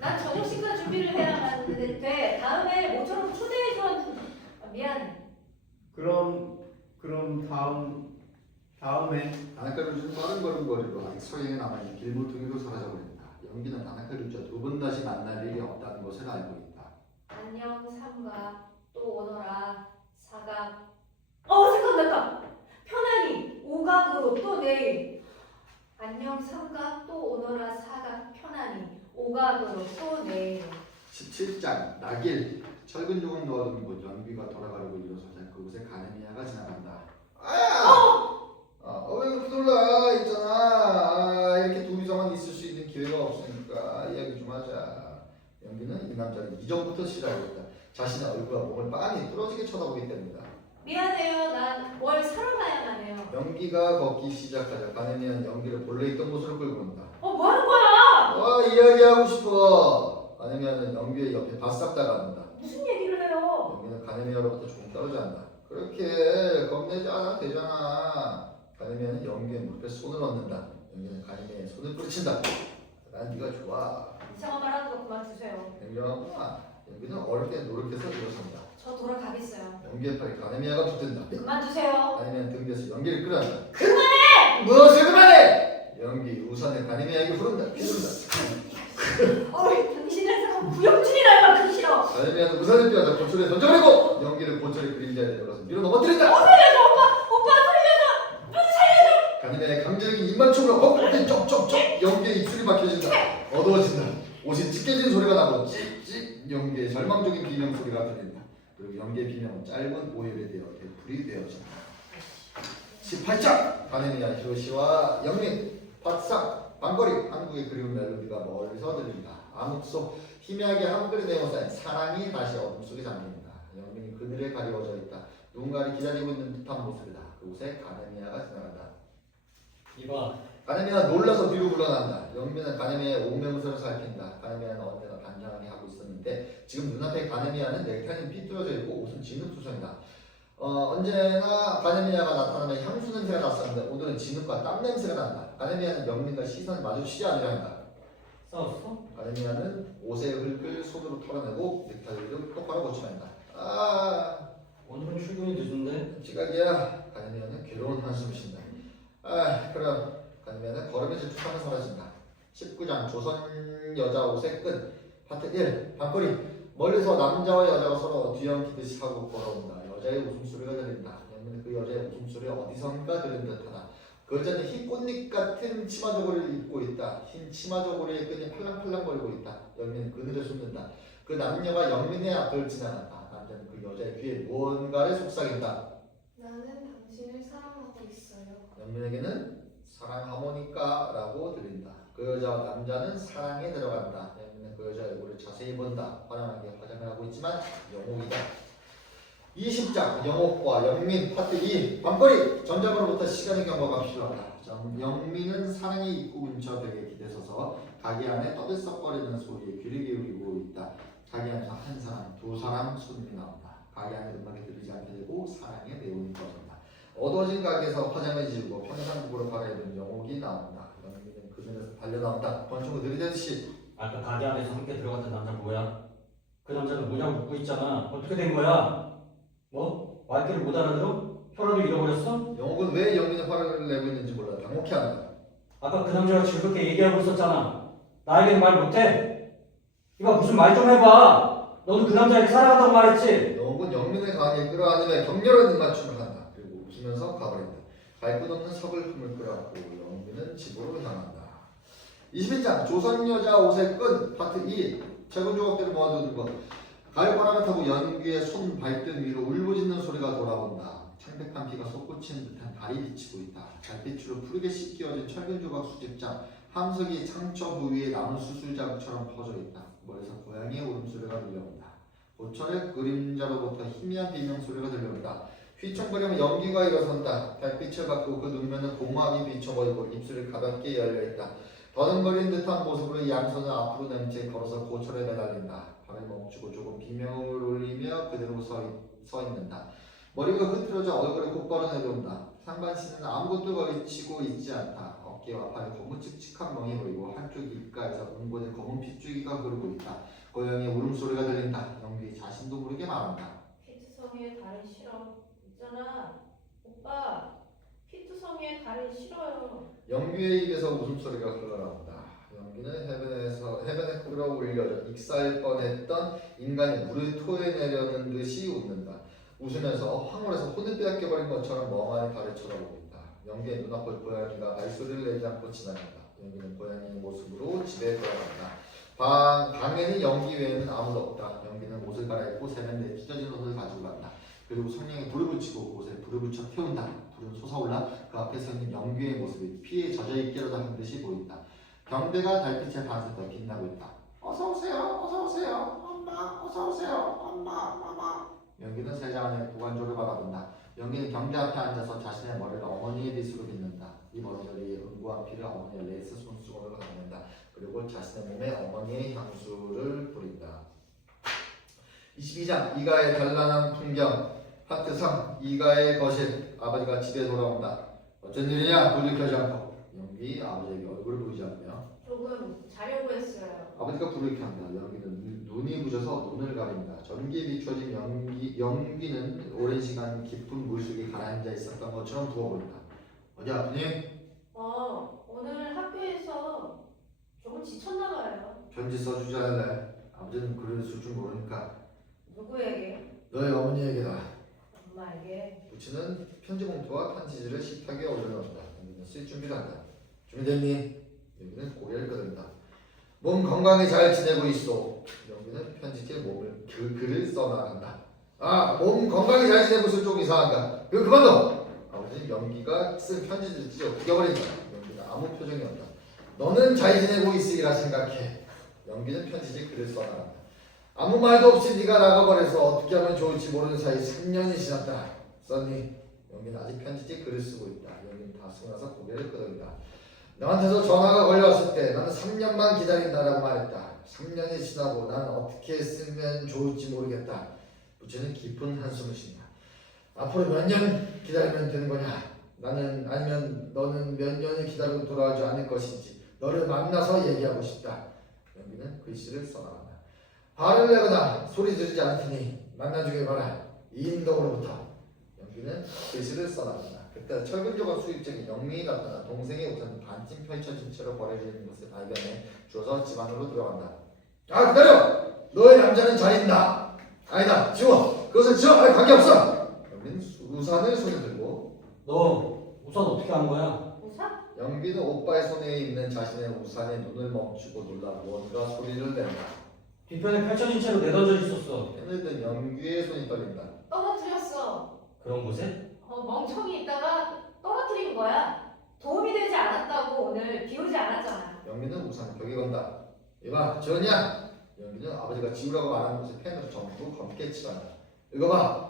난 저녁식사 준비를 해야만 돼. 다음에 모처럼 초대해줘. 미안해. 그럼 다음에 다나카 루즈는 빠른 걸음걸이로 아직 서행에 남아있는 길모퉁이로 사라져버린다. 연기는 다나카 루즈와 두 번 다시 만날 일이 없다는 것을 알고 있다. 안녕 삼각 또 오너라 사각. 생각났다. 편안히 오각으로 또 내일. 안녕 삼각 또 오너라 사각 편안히 오각으로 또 내일. 17장 낙일 철근 조각 놓아둔 곳 연기가 돌아가려고 일어서자 그곳에 가네미아가 지나간다. 왜 이렇게 놀라 있잖아. 이렇게 둘이서만 있을 수 있는 기회가 없으니까 이야기 좀 하자. 연기는 이 남자를 이전부터 싫어했다. 자신의 얼굴과 몸을 빤히 뚫어지게 쳐다보기 때문이다. 미안해요. 난 뭘 사러 가야만 해요. 연기가 걷기 시작하자 가네미아는 연기를 본래 있던 곳으로 끌고 온다. 뭐 하는 거야? 이야기하고 싶어. 가네미아는 연기의 옆에 바싹 다가앉는다. 무슨 얘기를 해요? 연기는 가네미아로부터 조금 떨어져 앉는다. 그렇게 겁내지 않아도 되잖아. 가네미아는 연기의 무릎에 손을 얹는다. 연기는 가네미아의 손을 뿌리친다. 난 네가 좋아. 이상한 말 하는 거 그만 두세요. 냉정하구나. 연기는 어릴 때 노력해서 일어선다. 저 돌아가겠어요. 연기의 팔에 가네미아가 붙든다. 그만 두세요. 가네미아는 등 뒤에서 연기를 끌어안다. 그만해! 무엇을 그만해! 연기 우산을 가네미아에게 후른다. 휘두른다. 당신의 사람 구역질이라 그 싫어. 가네미아는 우산을 빼앗아 고철에 던져버리고 연기를 고철의 그림자에 내려가서 밀어 넘어뜨린다. 살려줘 오빠 살려줘. 가네미아의 강제적인 입맞춤으로 어깨 쩍쩍쩍 연기의 입술이 막혀진다. 어두워진다. 옷이 찢겨진 소리가 나고 찍찍 연기의 절망적인 비명 소리가 들린다. 그리고 연기의 비명은 짧은 오열이 되어 되풀이 되어진다. 18장 가네미아 히로시와 영민 바싹 방거리 한국의 그리운 멜로디가 멀리서 들린다. 암흑 속 희미하게 한글이 내모사인 사랑이 다시 어둠 속에 잠긴다. 영민이 그늘에 가리워져 있다. 누군가를 기다리고 있는 듯한 모습이다. 그곳에 가네미아가 지나간다. 이봐. 가네미아가 놀라서 뒤로 물러난다. 영민은 가네미아의 옷매무새를 살핀다. 가네미아는 언제나 단정하게 하고 있었는데 지금 눈앞에 가네미아는 넥타이는 삐뚤어져 있고 옷은 진흙투성이다. 언제나 가네미아가 나타나면 향수 냄새가 났었는데 오늘은 진흙과 땀 냄새가 난다. 가네미아는 영민과 시선을 마주치지 않으려 한다. 싸웠어? 가네미아는 옷의 흙을 손으로 털어내고 넥타이를 똑바로 고쳐낸다. 오늘은 출근이 늦은데? 지각이야. 가네미아는 괴로운 한숨을 쉰다. 그럼 가네미아는 걸음에 질투하며 사라진다. 19장 조선 여자 옷의 끝 파트 1 밤거리 멀리서 남자와 여자가 서로 뒤엉키듯이 하고 걸어온다. 여자의 웃음소리가 들린다. 영민은 그 여자의 웃음소리 어디선가 들은 듯하다. 그 여자는 흰 꽃잎 같은 치마 저고리를 입고 있다. 흰 치마 저고리의 끈이 팔랑팔랑거리고 있다. 영민은 그늘에 숨는다. 그 남녀가 영민의 앞을 지나간다. 남자는 그 여자의 귀에 무언가를 속삭인다. 나는 당신을 사랑하고 있어요. 영민에게는 사랑하모니까라고 들린다. 그 여자와 남자는 사랑에 들어간다. 영민은 그 여자의 얼굴을 자세히 본다. 화려하게 화장을 하고 있지만 영옥이다. 20장 영옥과 영민 파트 2 밤거리 전작으로부터 시간의 경과가 필요하다. 영민은 사랑의 입구 근처 벽에 기대서서 가게 안에 떠들썩거리는 소리에 귀를 기울이고 있다. 가게 안에서 한 사람, 두 사람 손님이 나온다. 가게 안에 음악이 들리지 않게 되고 사랑의 내용이 꺼진다. 어두워진 가게에서 화장을 지우고 평상복으로 갈아입은 영옥이 나온다. 영민은 그늘에서 달려나온다. 권총을 들이대듯이. 아까 가게 안에서 함께 들어갔던 남자 뭐야? 그 남자는 뭐냐고 묻고 있잖아. 어떻게 된 거야? 뭐? 말귀를 못 알아들어? 혈압을 잃어버렸어? 영옥은 왜 영민의 화를 내고 있는지 몰라 당혹해한다. 아까 그 남자가 즐겁게 얘기하고 있었잖아. 나에게는 말 못해? 이봐 무슨 말 좀 해봐. 너도 그 남자에게 사랑한다고 말했지? 영옥은 영민을 강하게 끌어안으며 격렬한 입맞춤을 한다. 그리고 웃으면서 가버린다. 갈 것 없는 서글픔을 끌어안고 영민은 집으로 향한다. 21장 조선 여자 옷의 끈 파트 2 최근 조각들을 모아두는 것. 가을 바람을 타고 연기의 손 발등 위로 울부짖는 소리가 돌아온다. 창백한 피가 솟구치는 듯한 달이 비치고 있다. 달빛으로 푸르게 씻겨진 철근 조각 수집장. 함석이 상처 부위에 남은 수술자국처럼 퍼져 있다. 멀리서 고양이의 울음소리가 들려온다. 고철의 그림자로부터 희미한 비명소리가 들려온다. 휘청거리며 연기가 일어선다. 달빛을 받고 그 눈면은 공허하게 비춰보이고 입술이 가볍게 열려있다. 더듬거리는 듯한 모습으로 양손을 앞으로 내민 채 걸어서 고철에 매달린다. 발을 멈추고 조금 비명을 울리며 그대로 서 있는다. 머리가 흐트러져 얼굴이 곧바로 내려온다. 상반신은 아무것도 걸치고 있지 않다. 어깨와 팔에 검은 칙칙한 멍이 보이고 한쪽 입가에서 은고된 검은 핏줄기가 흐르고 있다. 고양이의 울음소리가 들린다. 영규 자신도 모르게 말한다. 피투성이의 달은 싫어. 있잖아. 오빠. 피투성이의 달은 싫어요. 영규의 입에서 웃음소리가 흘러나온다. 영규는 해변에 끌어올려져 익사할 뻔했던 인간이 물을 토해내려는 듯이 웃는다. 웃으면서 황홀해서 혼을 빼앗겨버린 것처럼 멍하니 달을 쳐다보고 있다. 영규의 눈앞을 고양이가 발소리를 내지 않고 지나간다. 영규는 고양이의 모습으로 집에 돌아간다. 방에는 영기 외에는 아무도 없다. 영규는 옷을 갈아입고 세면대에 찢어진 옷을 가지고 간다. 그리고 성냥에 불을 붙이고 옷에 불을 붙여 태운다. 불은 솟아올라 그 앞에 서 있는 영규의 모습이 피에 젖어있기라도 한 듯이 보인다. 경대가 달빛에 반사되어 빛나고 있다. 어서오세요. 어서오세요. 엄마 어서오세요. 엄마. 영규는 세장 안에 구간조를 바라본다. 영규는 경대 앞에 앉아서 자신의 머리를 어머니의 빗으로 빗는다. 이 머리털이 은구한 피를 어머니의 레이스 손수건으로 닦는다. 그리고 자신의 몸에 어머니의 향수를 뿌린다. 22장 이가의 단란한 풍경. 파트 3 이가의 거실. 아버지가 집에 돌아온다. 어쩐 일이냐? 불을 켜지 않고. 영기 아버지에게 얼굴을 보이지 않으며 조금 자려고 했어요. 아버지가 불을 켠다. 영기는 눈이 부셔서 눈을 가린다. 전기에 비추어진 영기는 오랜 시간 깊은 물속에 가라앉아 있었던 것처럼 부어 보인다. 어디 아프니? 오늘 학교에서 조금 지쳤나 봐요. 편지 써주지 않을래? 아버지는 글을 쓸 줄 모르니까. 누구에게? 너희 어머니에게다. 엄마에게. 부치는 편지 봉투와 편지지를 식탁에 올려놓는다. 영기는 쓸 준비를 한다. 준비됐니? 영기는 고개를 끄덕인다. 몸 건강히 잘 지내고 있어. 영기는 편지지에 글을 써나간다. 몸 건강히 잘 지내고 있어. 좀 이상한가? 그만둬. 아버지는 영기가 쓴 편지지를 찢어 구겨버린다. 영기는 아무 표정이 없다. 너는 잘 지내고 있으리라 생각해. 영기는 편지지에 글을 써나간다. 아무 말도 없이 네가 나가버려서 어떻게 하면 좋을지 모르는 사이 3년이 지났다. 썼니? 영기는 아직 편지지에 글을 쓰고 있다. 영기는 다 쓰고 나서 고개를 끄덕인다. 너한테서 전화가 걸려왔을 때 나는 3년만 기다린다라고 말했다. 3년이 지나고 나는 어떻게 쓰면 좋을지 모르겠다. 부처는 깊은 한숨을 쉰다. 앞으로 몇 년 기다리면 되는 거냐? 아니면 너는 몇 년을 기다리고 돌아오지 않을 것인지 너를 만나서 얘기하고 싶다. 영기는 글씨를 써나간다. 화를 내거나 소리 지르지 않더니 만나주길 바라. 이인덕으로부터. 영기는 글씨를 써나간다. 그때 철근조각 수입증인 영민이 나타나 동생의 옷은 반쯤 펼쳐진 채로 버려져 있는 것을 발견해 주워서 집 안으로 들어간다. 기다려! 너의 남자는 잘 있다. 아니다, 지워. 그것을 지워. 관계없어. 영빈은 우산을 손에 들고. 너 우산 어떻게 한 거야? 우산? 영빈은 오빠의 손에 있는 자신의 우산에 눈을 멈추고 놀라 무언가 소리를 낸다. 뒤편에 펼쳐진 채로 내던져 있었어. 펜을 든 영규의 손이 떨린다. 떨어뜨렸어. 그런 곳에? 멍청이 있다가 떨어뜨린 거야. 도움이 되지 않았다고 오늘 비오지 않았잖아. 영빈은 우산을 벽에 건다. 이봐, 지웠냐? 영빈은 아버지가 지우라고 말한 곳에 펜으로 전부 검게 칠한다. 읽어봐.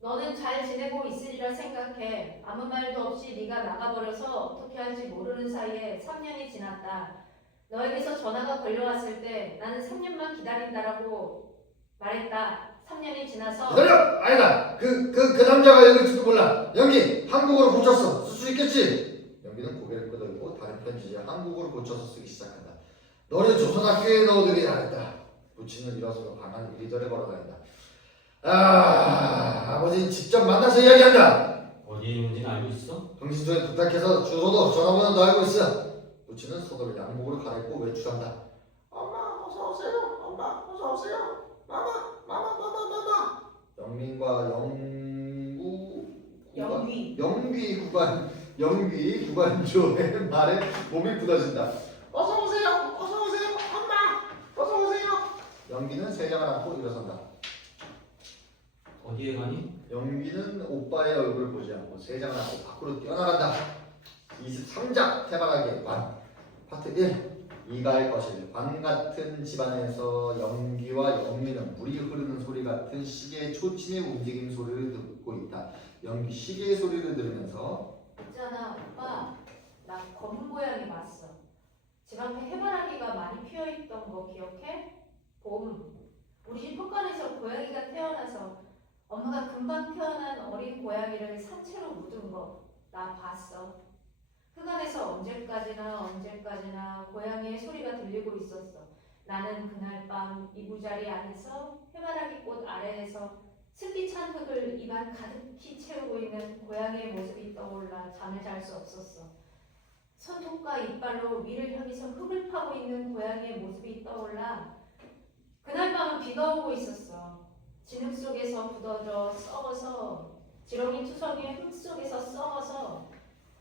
너는 잘 지내고 있으리라 생각해. 아무 말도 없이 네가 나가버려서 어떻게 할지 모르는 사이에 3년이 지났다. 너에게서 전화가 걸려왔을 때 나는 3년만 기다린다라고 말했다. 3년이 지나서 기다려! 아니다! 그 남자가 읽을지도 몰라. 영기! 한국어로 고쳤어. 쓸 수 있겠지? 영기는 고개를 끄덕이고 다른 편지지에 한국어로 고쳐서 쓰기 시작한다. 너를 조선학교에 넣어두기 잘했다. 부친은 일어서서 방안 이리저리 걸어다닌다. 아버지는 직접 만나서 이야기한다. 어디에 있는지는 알고 있어? 정신소에 부탁해서 주소도 전화번호도 알고 있어. 부친은 손으로 양복으로 갈아입고 외출한다. 엄마 어서 오세요. 엄마 어서 오세요. 마마. 영민과 영귀 구간조의 말에 몸이 굳어진다. 어서 오세요. 엄마 어서 오세요. 영기는 세장을 안고 일어선다. 어디에 가니? 영기는 오빠의 얼굴을 보지 않고 세장을 안고 밖으로 뛰어나간다. 23장 해바라기의 관. 파트 1 이가의 거실. 관 같은 집안에서 영기와 영미는 물이 흐르는 소리 같은 시계의 초침의 움직임 소리를 듣고 있다. 영기 시계의 소리를 들으면서 있잖아 오빠. 나 검은 고양이 봤어. 집 앞에 해바라기가 많이 피어있던 거 기억해? 봄. 우리 집 흙간에서 고양이가 태어나서 엄마가 금방 태어난 어린 고양이를 산채로 묻은 거 나 봤어. 흙안에서 언제까지나 고양이의 소리가 들리고 있었어. 나는 그날 밤 이부자리 안에서 해바라기 꽃 아래에서 습기 찬 흙을 입안 가득히 채우고 있는 고양이의 모습이 떠올라 잠을 잘 수 없었어. 손톱과 이빨로 위를 향해서 흙을 파고 있는 고양이의 모습이 떠올라. 그날 밤은 비가 오고 있었어. 진흙 속에서 굳어져 썩어서 지렁이 투성이의 흙 속에서 썩어서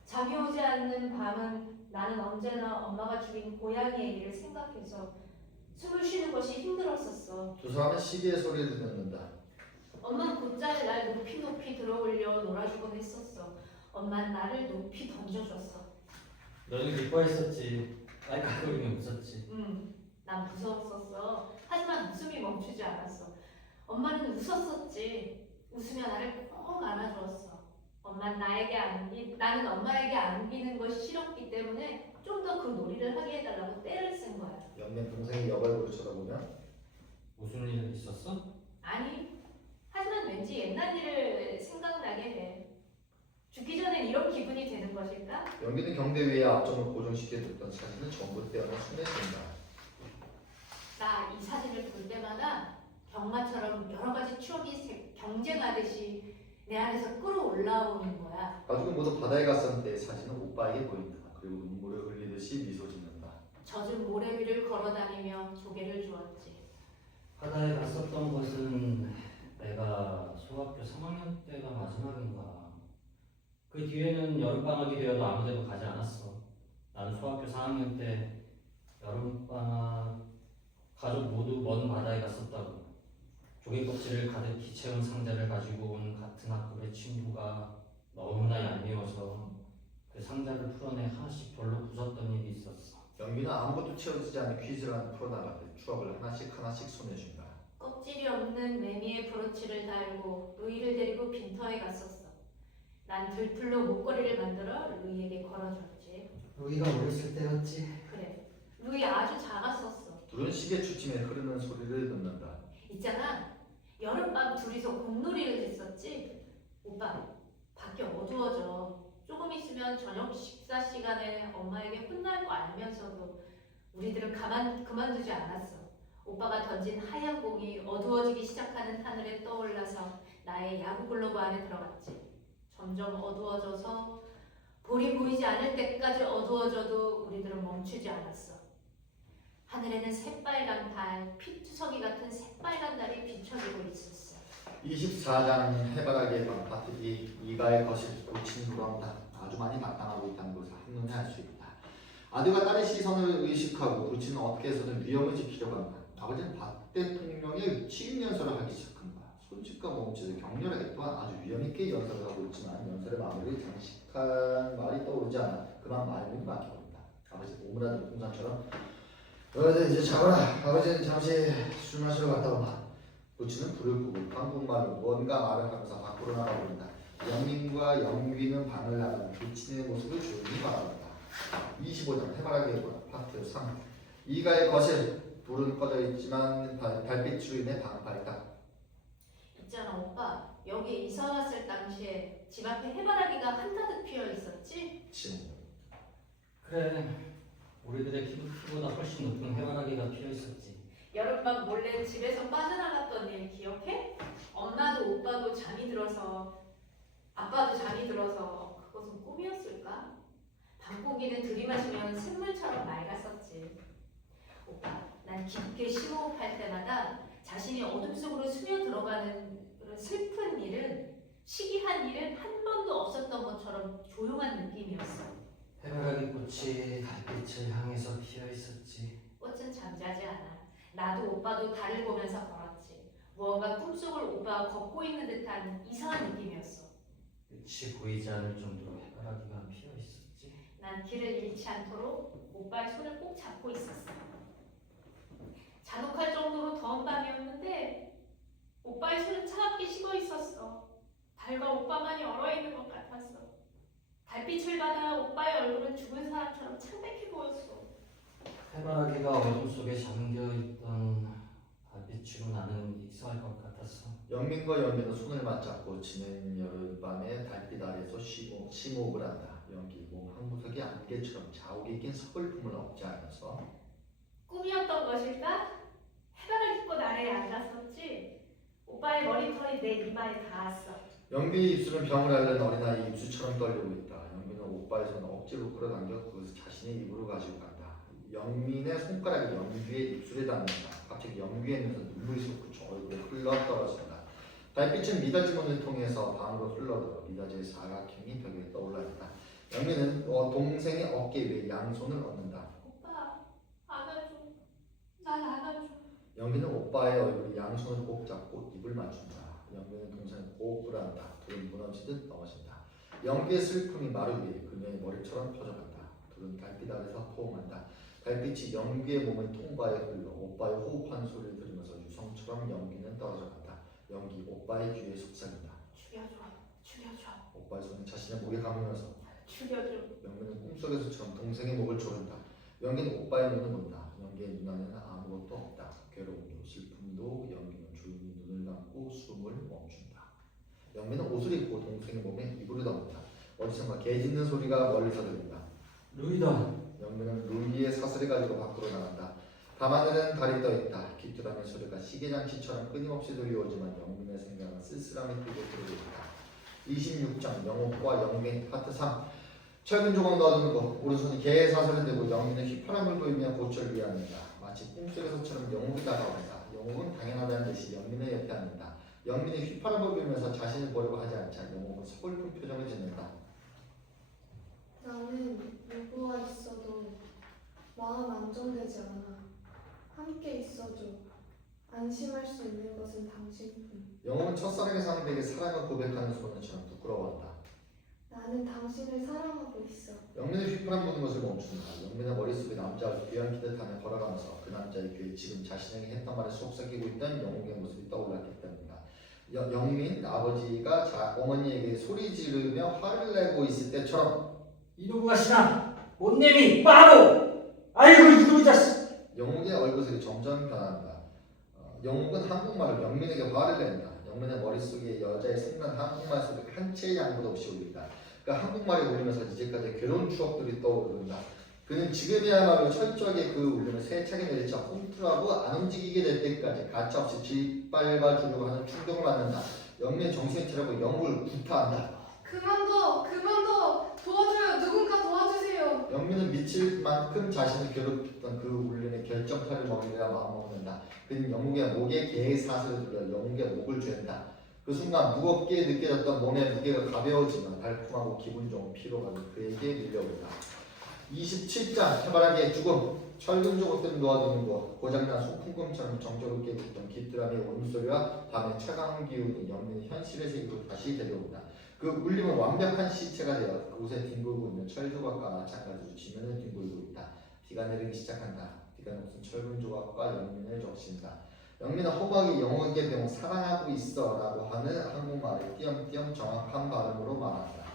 잠이 오지 않는 밤은 나는 언제나 엄마가 죽인 고양이의 일을 생각해서 숨을 쉬는 것이 힘들었었어. 두 사람은 시계의 소리를 듣는다. 엄마는 곧잘 날 높이 들어올려 놀아주곤 했었어. 엄마는 나를 높이 던져줬어. 너는 기뻐했었지. 깔깔거리며 웃었지. 난 무서웠었어. 하지만 웃음이 멈추지 않았어. 엄마는 웃었었지. 웃으며 나를 꼭 안아주었어. 나는 엄마에게 안기는 것이 싫었기 때문에 좀 더 그 놀이를 하게 해달라고 떼를 쓴 거야. 영민 동생이 여벌구를 쳐다보면 무슨 일 있었어? 아니, 하지만 왠지 옛날 일을 생각나게 해. 죽기 전엔 이런 기분이 되는 것일까? 영민은 경대 위에 앞점을 고정시켜 뒀던 사진을 전부 떼어내 숨겨둔다. 나 이 사진을 볼 때마다 경마처럼 여러 가지 추억이 경쟁하듯이 내 안에서 끌어올라오는 거야. 가족은 모두 바다에 갔을 때의 사진은 오빠에게 보인다. 그리고 눈물을 흘리듯이 미소 짓는다. 젖은 모래 위를 걸어다니며 조개를 주었지. 바다에 갔었던 것은 내가 소학교 3학년 때가 마지막인가. 그 뒤에는 여름방학이 되어도 아무데도 가지 않았어. 나는 소학교 4학년 때 여름방학 가족 모두 먼 바다에 갔었다고. 조개 껍질을 가득히 채운 상자를 가지고 온 같은 학급의 친구가 너무나 얄미워서 그 상자를 풀어내 하나씩 돌로 부쉈던 일이 있었어. 영민은 아무것도 채워지지 않은 퀴즈를 풀어나가듯 추억을 하나씩 손해준다. 껍질이 없는 매미의 브로치를 달고 루이를 데리고 빈터에 갔었어. 난 들풀로 목걸이를 만들어 루이에게 걸어줬지. 루이가 어렸을 때였지. 그래, 루이 아주 작았었어. 둘은 시계 추침에 흐르는 소리를 듣는다. 있잖아, 여름밤 둘이서 공놀이를 했었지. 오빠, 밖에 어두워져. 조금 있으면 저녁 식사 시간에 엄마에게 혼날 거 알면서도 우리들은 그만두지 않았어. 오빠가 던진 하얀 공이 어두워지기 시작하는 하늘에 떠올라서 나의 야구 글러브 안에 들어갔지. 점점 어두워져서 볼이 보이지 않을 때까지 어두워져도 우리들은 멈추지 않았어. 하늘에는 새빨간 달, 피투성이 같은 새빨간 달이 비춰지고 있었어. 24장 해바라기의 방파트 2 이가의 거실 고친 돌아온다. 아주 많이 나타나고 있다는 것을 한눈에 알 수 있다. 아들과 딸의 시선을 의식하고 부친은 어떻게 해서든 위험을 지키려고 한다. 아버지는 박 대통령의 취임 연설을 하기 시작한다. 손짓과 몸짓을 격렬하게 또한 아주 위험있게 연설을 하고 있지만 연설의 마무리 장식한 말이 떠오르지 않아 그만 말문이 막혀버린다. 아버지 오므라든 풍선처럼 너희들 이제 자거라. 아버지는 잠시 술 마시러 갔다 오마. 부친은 불을 끄고 한국말로 뭔가 말을 하면서 밖으로 나가버린다. 영민과 영빈은 방을 나가는 부친의 모습을 조용히 바라본다. 25장 해바라기의 파트 3 이가의 거실 불은 꺼져 있지만 달빛으로 인해 방파했다. 있잖아 오빠, 여기 이사 왔을 당시에 집 앞에 해바라기가 한가득 피어 있었지? 친 그래, 우리들의 키보다 훨씬 높은 해바라기가 피어 있었지. 여름밤 몰래 집에서 빠져나갔던 일 기억해? 엄마도 오빠도 잠이 들어서 아빠도 잠이 들어서 그것은 꿈이었을까? 밤고기는 들이마시면 샘물처럼 맑았었지. 오빠, 난 깊게 심호흡할 때마다 자신이 어둠 속으로 스며들어가는 그런 슬픈 일은 시기한 일은 한 번도 없었던 것처럼 조용한 느낌이었어. 해바라기 꽃이 달빛을 향해서 피어 있었지. 꽃은 잠자지 않아. 나도 오빠도 달을 보면서 걸었지. 무언가 꿈속을 오빠가 걷고 있는 듯한 이상한 느낌이었어. 끝이 보이지 않을 정도로 해바라기가 피어 있었지. 난 길을 잃지 않도록 오빠의 손을 꼭 잡고 있었어. 잔혹할 정도로 더운 밤이었는데 오빠의 손은 차갑게 식어 있었어. 달과 오빠만이 얼어있는 것 같았어. 달빛을 받아 오빠의 얼굴은 죽은 사람처럼 창백해 보였어. 해바라기가 어둠 속에 잠겨있던 달빛으로 나는 익사할 것 같았어. 영민과 연기는 손을 맞잡고 지는 여름밤에 달빛 아래에서 심호흡을 한다. 연기 몸 한 구석이 안개처럼 자욱이 낀 서글픔을 억제하면서 꿈이었던 것일까? 해바라기꽃 아래에 앉았었지. 오빠의 머리털이 내 이마에 닿았어. 연기의 입술은 병을 앓는 어린아이 입술처럼 떨리고 있다. 연기는 오빠의 손을 억지로 끌어당겨 그것을 자신의 입으로 가지고 간다. 영민의 손가락이 연기의 입술에 닿는다. 갑자기 연기의 눈에서 눈물이 솟구쳐 얼굴에 흘러 떨어진다. 달빛은 미닫이 문을 통해서 방으로 흘러들어 미닫이의 사각형이 벽에 떠올랐다. 연기는 동생의 어깨 위에 양손을 얹는다. 오빠 안아줘. 날 안아줘. 연기는 오빠의 얼굴에 양손을 꼭 잡고 입을 맞춘다. 연기는 동생을 꼭 끌어안다. 둘은 무너지듯 넘어진다. 연기의 슬픔이 마루 위에 그녀의 머리처럼 퍼져간다. 둘은 달빛 아래서 포옹한다. 달빛이 연기의 몸을 통과해 흘러 오빠의 호흡하는 소리를 들으면서 유성처럼 연기는 떨어져 간다. 연기 오빠의 귀에 속삭인다. 죽여줘. 죽여줘. 오빠의 손을 자신의 목에 감으면서 죽여줘. 연기는 꿈속에서처럼 동생의 목을 조른다. 연기는 오빠의 눈을 본다. 연기의 눈 안에는 아무것도 없다. 괴로움도 슬픔도. 연기는 조용히 눈을 감고 숨을 멈춘다. 연기는 옷을 입고 동생의 몸에 이불을 덮는다. 어디선가 개 짖는 소리가 멀리서 들린다. 루이다. 연기는 루이의 사슬을 가지고 밖으로 나간다. 밤하늘은 달이 떠있다. 귀뚜라미 소리가 시계장치처럼 끊임없이 들려오지만 연민의 생각은 쓸쓸함이 뜨고 들고 있다. 26장 영옥과 영빈 파트 3. 철근 조각 넣어두는 것. 오른손이 개의 사슬을 들고 영민은 휘파람을 불며 고철 위에 앉는다. 마치 꿈속에서처럼 영옥이 다가온다. 영옥은 당연하다는 듯이 영민의 옆에 앉는다. 영민이 휘파람을 불면서 자신을 보려고 하지 않자 영옥은 서글픈 표정을 짓는다. 나는 누구와 있어도 마음 안정되지 않아. 함께 있어줘. 안심할 수 있는 것은 당신뿐. 영옥은 첫사랑의 상대에게 사랑을 고백하는 소년처럼 부끄러워한다. 나는 당신을 사랑하고 있어. 영민의 휘파람 부는 것을 멈춘다. 영민의 머릿속에 남자가 뒤엉키듯 하며 걸어가면서 그 남자의 귀에 지금 자신에게 했던 말을 속삭이고 있던 영옥의 모습이 떠올랐기 때문이다. 영민 아버지가 어머니에게 소리 지르며 화를 내고 있을 때처럼 이놈의 자식아! 못내미! 바보! 아이고 이놈의 자식! 영옥의 얼굴색이 점점 변한다. 영옥은 한국말로 영민에게 화를 낸다. 영민의 머릿속에 여자의 생난 한국말 소리가 한 채의 양보도 없이 울린다. 그 한국말이 울리면서 이제까지 괴로운 추억들이 떠오른다. 그는 지금이야말로 철저하게 그 울림을 세차게 내리쳐 홈트하고 안 움직이게 될 때까지 가차없이 짓밟아주려고 하는 충동을 받는다. 영민의 정신을 차리고 영옥을 구타한다. 그만둬! 도와줘요! 누군가 도와주세요! 영민은 미칠 만큼 자신을 괴롭혔던 그 울림의 결정타를 먹이려 마음먹는다. 그는 영옥의 목에 개의 사슬을 들려 영옥의 목을 죄는다. 그 순간 무겁게 느껴졌던 몸의 무게가 가벼워지며 달콤하고 기분 좋은 피로감이 그에게 밀려온다. 27장 해바라기의 죽음. 철근 조각들을 놓아두는 것. 고장난 소풍금처럼 정적없게 듣던 귀뚜라미의 울음소리와 밤의 차가운 기운이 영민의 현실의 세계로 다시 데려온다. 그 울림은 완벽한 시체가 되어 그곳에 뒹굴고 있는 철조각과 마찬가지로 지면을 뒹굴고 있다. 비가 내리기 시작한다. 비가 녹슨 철근 조각과 영민을 적신다. 영민은 호박이 영옥의 병 사랑하고 있어 라고 하는 한국말을 띄엄띄엄 정확한 발음으로 말한다.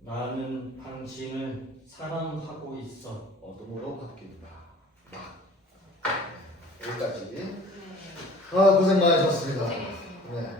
나는 당신을 사랑하고 있어. 어둠으로 바뀐다. 여기까지. 네. 고생 많으셨습니다. 고생했습니다. 네.